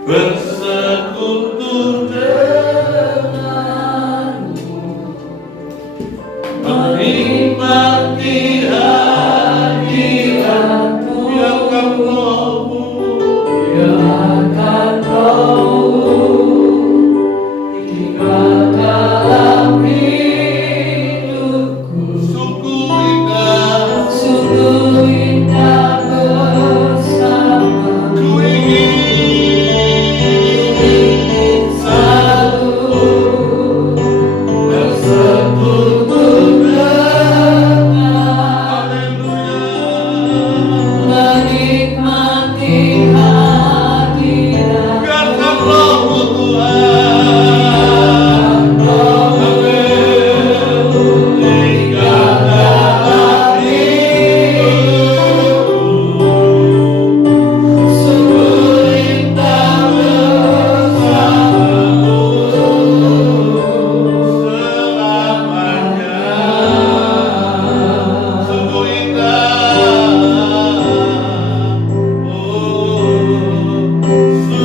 bersekutu denganmu, menikmati hadiratmu, biarkan Biarkan Roh-Mu tinggal dalam hidupku. Sungguh indah bersama. Ku ingin selalu bersekutu dengan, menikmati hadirat. Biarkan Roh-Mu Tuhan Tinggal dalam hidupku. Sungguh indah bersama-Mu selamanya. Sungguh indah,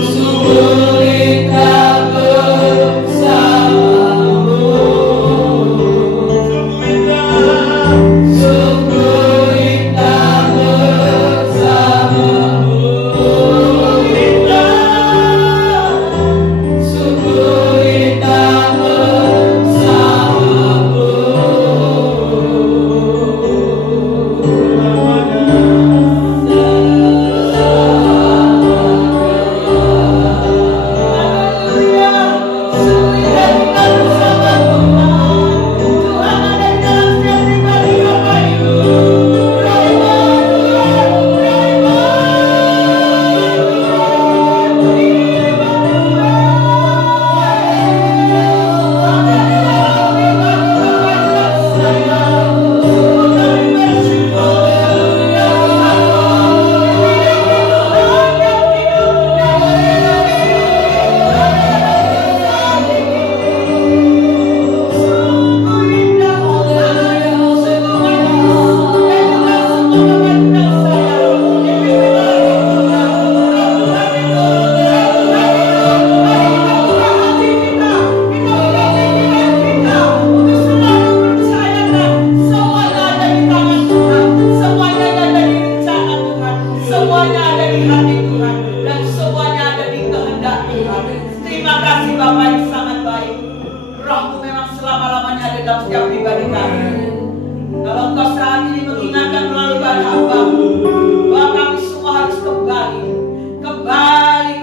Sungguh indah bersama-Mu. sungguh indah. Sungguh indah bersama-Mu. Sungguh indah Semuanya ada di hati Tuhan dan semuanya ada di kehendak Tuhan. Terima kasih Bapa yang sangat baik. Roh-Mu memang selama-lamanya ada dalam setiap pribadi kami. Kalau Engkau saat ini mengingatkan melalui hamba-Mu bahwa kami semua harus kembali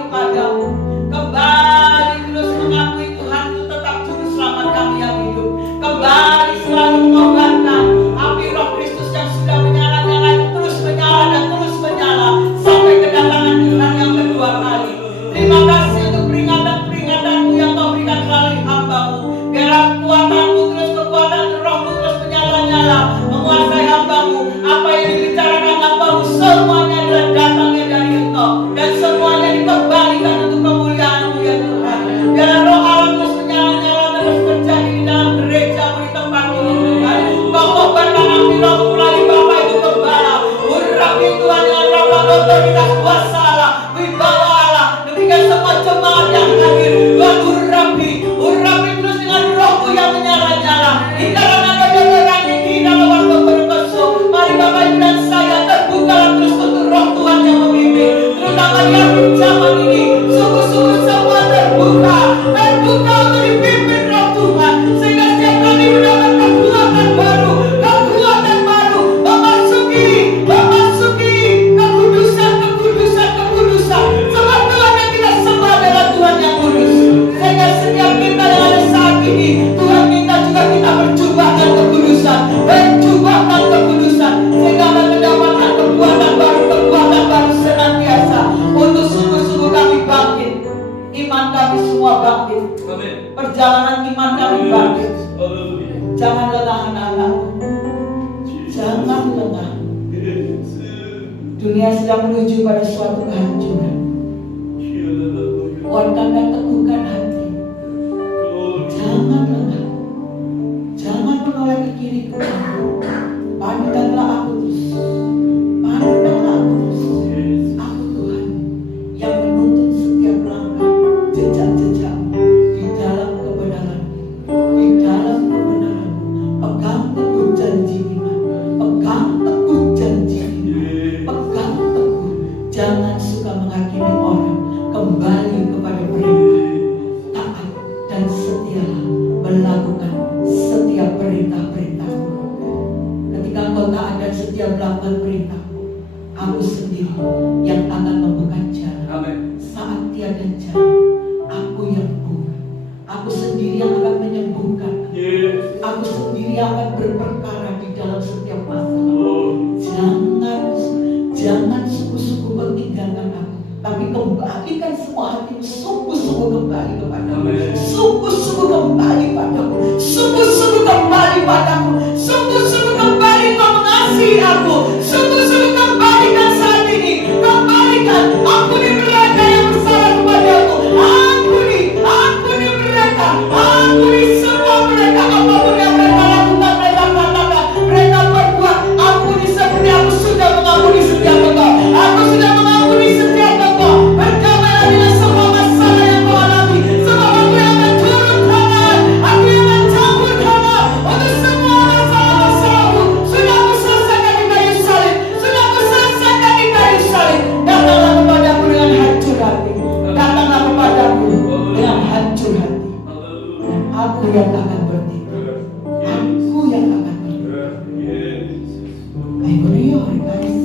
kepadamu, kembali terus mengakui Tuhan itu tetap juru selamat kami yang hidup, kembali selalu mengobarkan api Roh Kristus yang sudah menyala-nyala itu terus menyala dan terus menyala sampai kedatangan Tuhan yang kedua kali. Terima kasih untuk peringatan-peringatanmu yang Kau berikan melalui hamba-Mu. Biarlah kekuatan-Mu terus, kekuatan Roh-Mu terus menyala-nyala menguasai hamba-Mu. Apa yang dibicarakan hamba-Mu semuanya adalah datangnya dari Engkau dan semuanya dikembalikan untuk kemuliaan-Mu ya Tuhan. Biarlah Roh Allah terus menyala-nyala terus terjadi di dalam gereja-Mu di tempat ini Tuhan. Kau kobarkan api Roh-Mu melalui Bapa itu Gembala. Urapi Tuhan dengan rahmat otoritas kuasa Allah, wibawa Allah. Demikian semua jemaat yang hadir Tuhan, urapi terus dengan Roh-Mu yang menyala-nyala. Hingga ada dorongan ini dalam waktu berkosong. Mari Bapak Ibu dan saya terbukalah terus untuk Roh Tuhan yang memimpin, terutama di akhir zaman ini. Sungguh-sungguh semua terbuka untuk dipimpin Roh Tuhan, sehingga setiap kali mendapat kekuatan baru, memasuki kekudusan. Sebab Tuhan yang kita sembah adalah Tuhan yang kudus. Sehingga setiap kita yang ada saat ini, Tuhan minta juga kita berjubahkan kekudusan, sehingga akan mendapatkan kekuatan baru senantiasa untuk sungguh-sungguh kami bangkit. Iman kami semua bangkit. Perjalanan iman kami bangkit. Jangan lengah anak-anakku, jangan lengah. Dunia sedang menuju pada suatu kehancuran. Kuatkan dan teguhkan hati. Jangan lengah. Jangan menoleh ke kiri ke kanan. Pandanglah aku terus. Aku Tuhan yang menuntun setiap langkah jejak-jejak di dalam kebenaran. Pegang teguh janji iman. Pegang teguh janji iman. Pegang teguh Jangan suka menghakimi orang. Kembali kepada perintah. Taat dan setialah melakukan setiap perintah-perintahmu. Ketika engkau taat dan setia melakukan perintahmu, aku sendiri yang akan membuka jalan. Amin. Saat tiada jalan, aku yang buka. Aku sendiri yang akan menyembuhkan. Aku sendiri yang akan berperkara di dalam setiap masalah. Jangan sungguh-sungguh meninggalkan aku, tapi kembalikan semua hatimu, sungguh-sungguh kembali kepadamu. Sungguh-sungguh kembali padamu. Sungguh-sungguh kembali padamu. Sungguh-sungguh kembali kau mengasihi aku. Sungguh-sungguh kembalikan saat ini. Kembalikan. Ampuni mereka yang bersalah kepadamu. Ampuni mereka. Ampuni semua mereka. Apapun yang mereka lakukan, mereka katakan, mereka berbuat. Ampuni seperti aku sudah mengampuni setiap engkau. Aku sudah mengampuni setiap engkau. Berdamailah dengan semua masalah yang kau alami. Sebab aku yang akan turun tangan. Aku yang akan campur tangan untuk semua masalah-masalahmu. Sudah aku selesaikan di kayu salib. Sudah aku selesaikan di kayu salib. Datanglah kepadaku dengan hancur hati. Datanglah kepadaku dengan hancur hati. Dan aku yang akan bertindak. Aku yang akan bertindak. Ayo Rio, guys.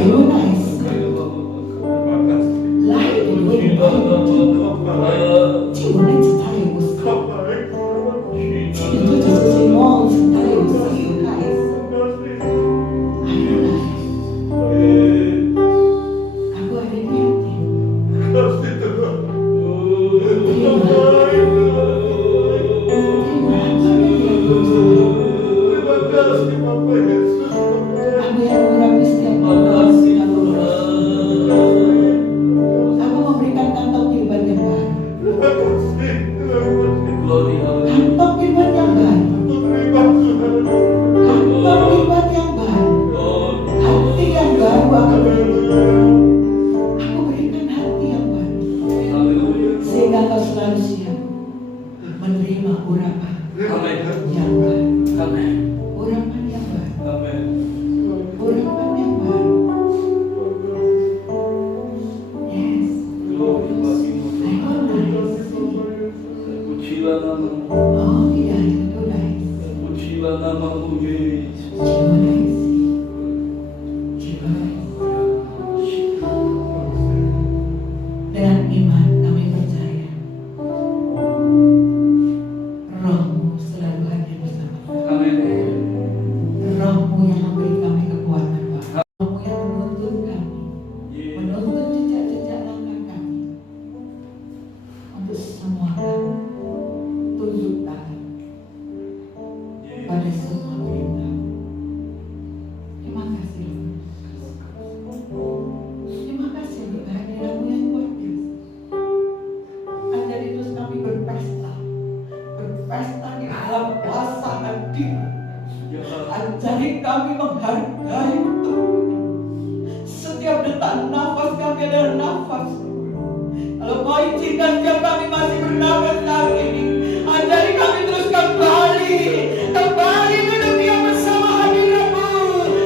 Ayo nice. Lain ini 지원해 주세요. 지원해 주세요. guys. Ayo nice. Aku ada di hati. Aku yang mengurapi setiap masalah. Aku memberikan kantong firman yang baru. Kantong firman yang baru. Kantong firman yang baru. Hati yang baru aku berikan. Aku berikan hati yang baru. Sehingga kau selalu siap menerima urapan yang baru. Urapan yang baru. Urapan yang baru. Yes. Ayo nice. Pujilah namamu. Oh iya, itu nice. Pujilah namamu Yesus. Jiwa nice. Jiwa nice. Dengan iman kami percaya Roh-Mu selalu hadir bersama kami. Amin. Roh-Mu yang memberi kami kekuatan, Pak. Roh-Mu yang menuntun kami, menuntun jejak-jejak langkah kami untuk semua kami tunduk taat pada semua perintah. Terima kasih, terima kasih untuk kehadiran-Mu yang luar biasa. Ajari terus kami berpesta di dalam kuasa Hadirat. Ajari kami menghargai Tuhan. Setiap detak nafas kami adalah nafas. Kalau Kau izinkan setiap kami masih bernafas saat ini, ajari kami terus kembali duduk diam bersama hadirat-Mu,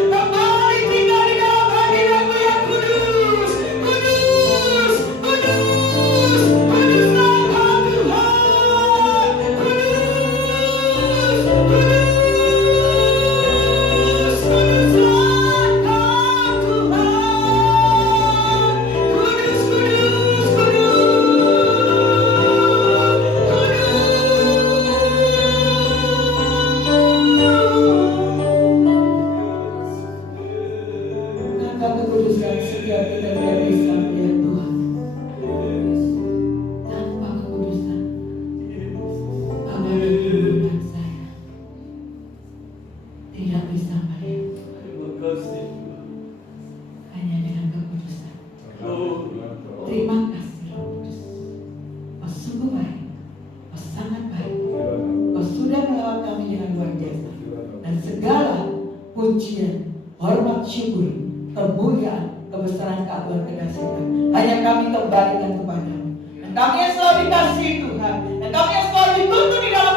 kembali tinggal di dalam hadirat-Mu yang kudus, kudus, kudus, kuduslah Engkau Tuhan, kudus, kudus, kuduslah Engkau Tuhan, kudus, kudus, Tanpa kekudusan setiap kita tidak bisa melihat Tuhan. Tanpa kekudusan, Bapak dan Ibu dan saya tidak bisa melihat Tuhan. Hanya dengan kekudusan. Terima kasih Roh Kudus. Kau sungguh baik, Kau sangat baik. Kau sudah melawat kami dengan luar biasa. Dan segala pujian, hormat, syukur, kemuliaan, kebesaran, keagungan, kedahsyatan hanya kami kembalikan kepadamu. Dan kami yang selalu dikasihi Tuhan, dan kami yang selalu dituntun di dalam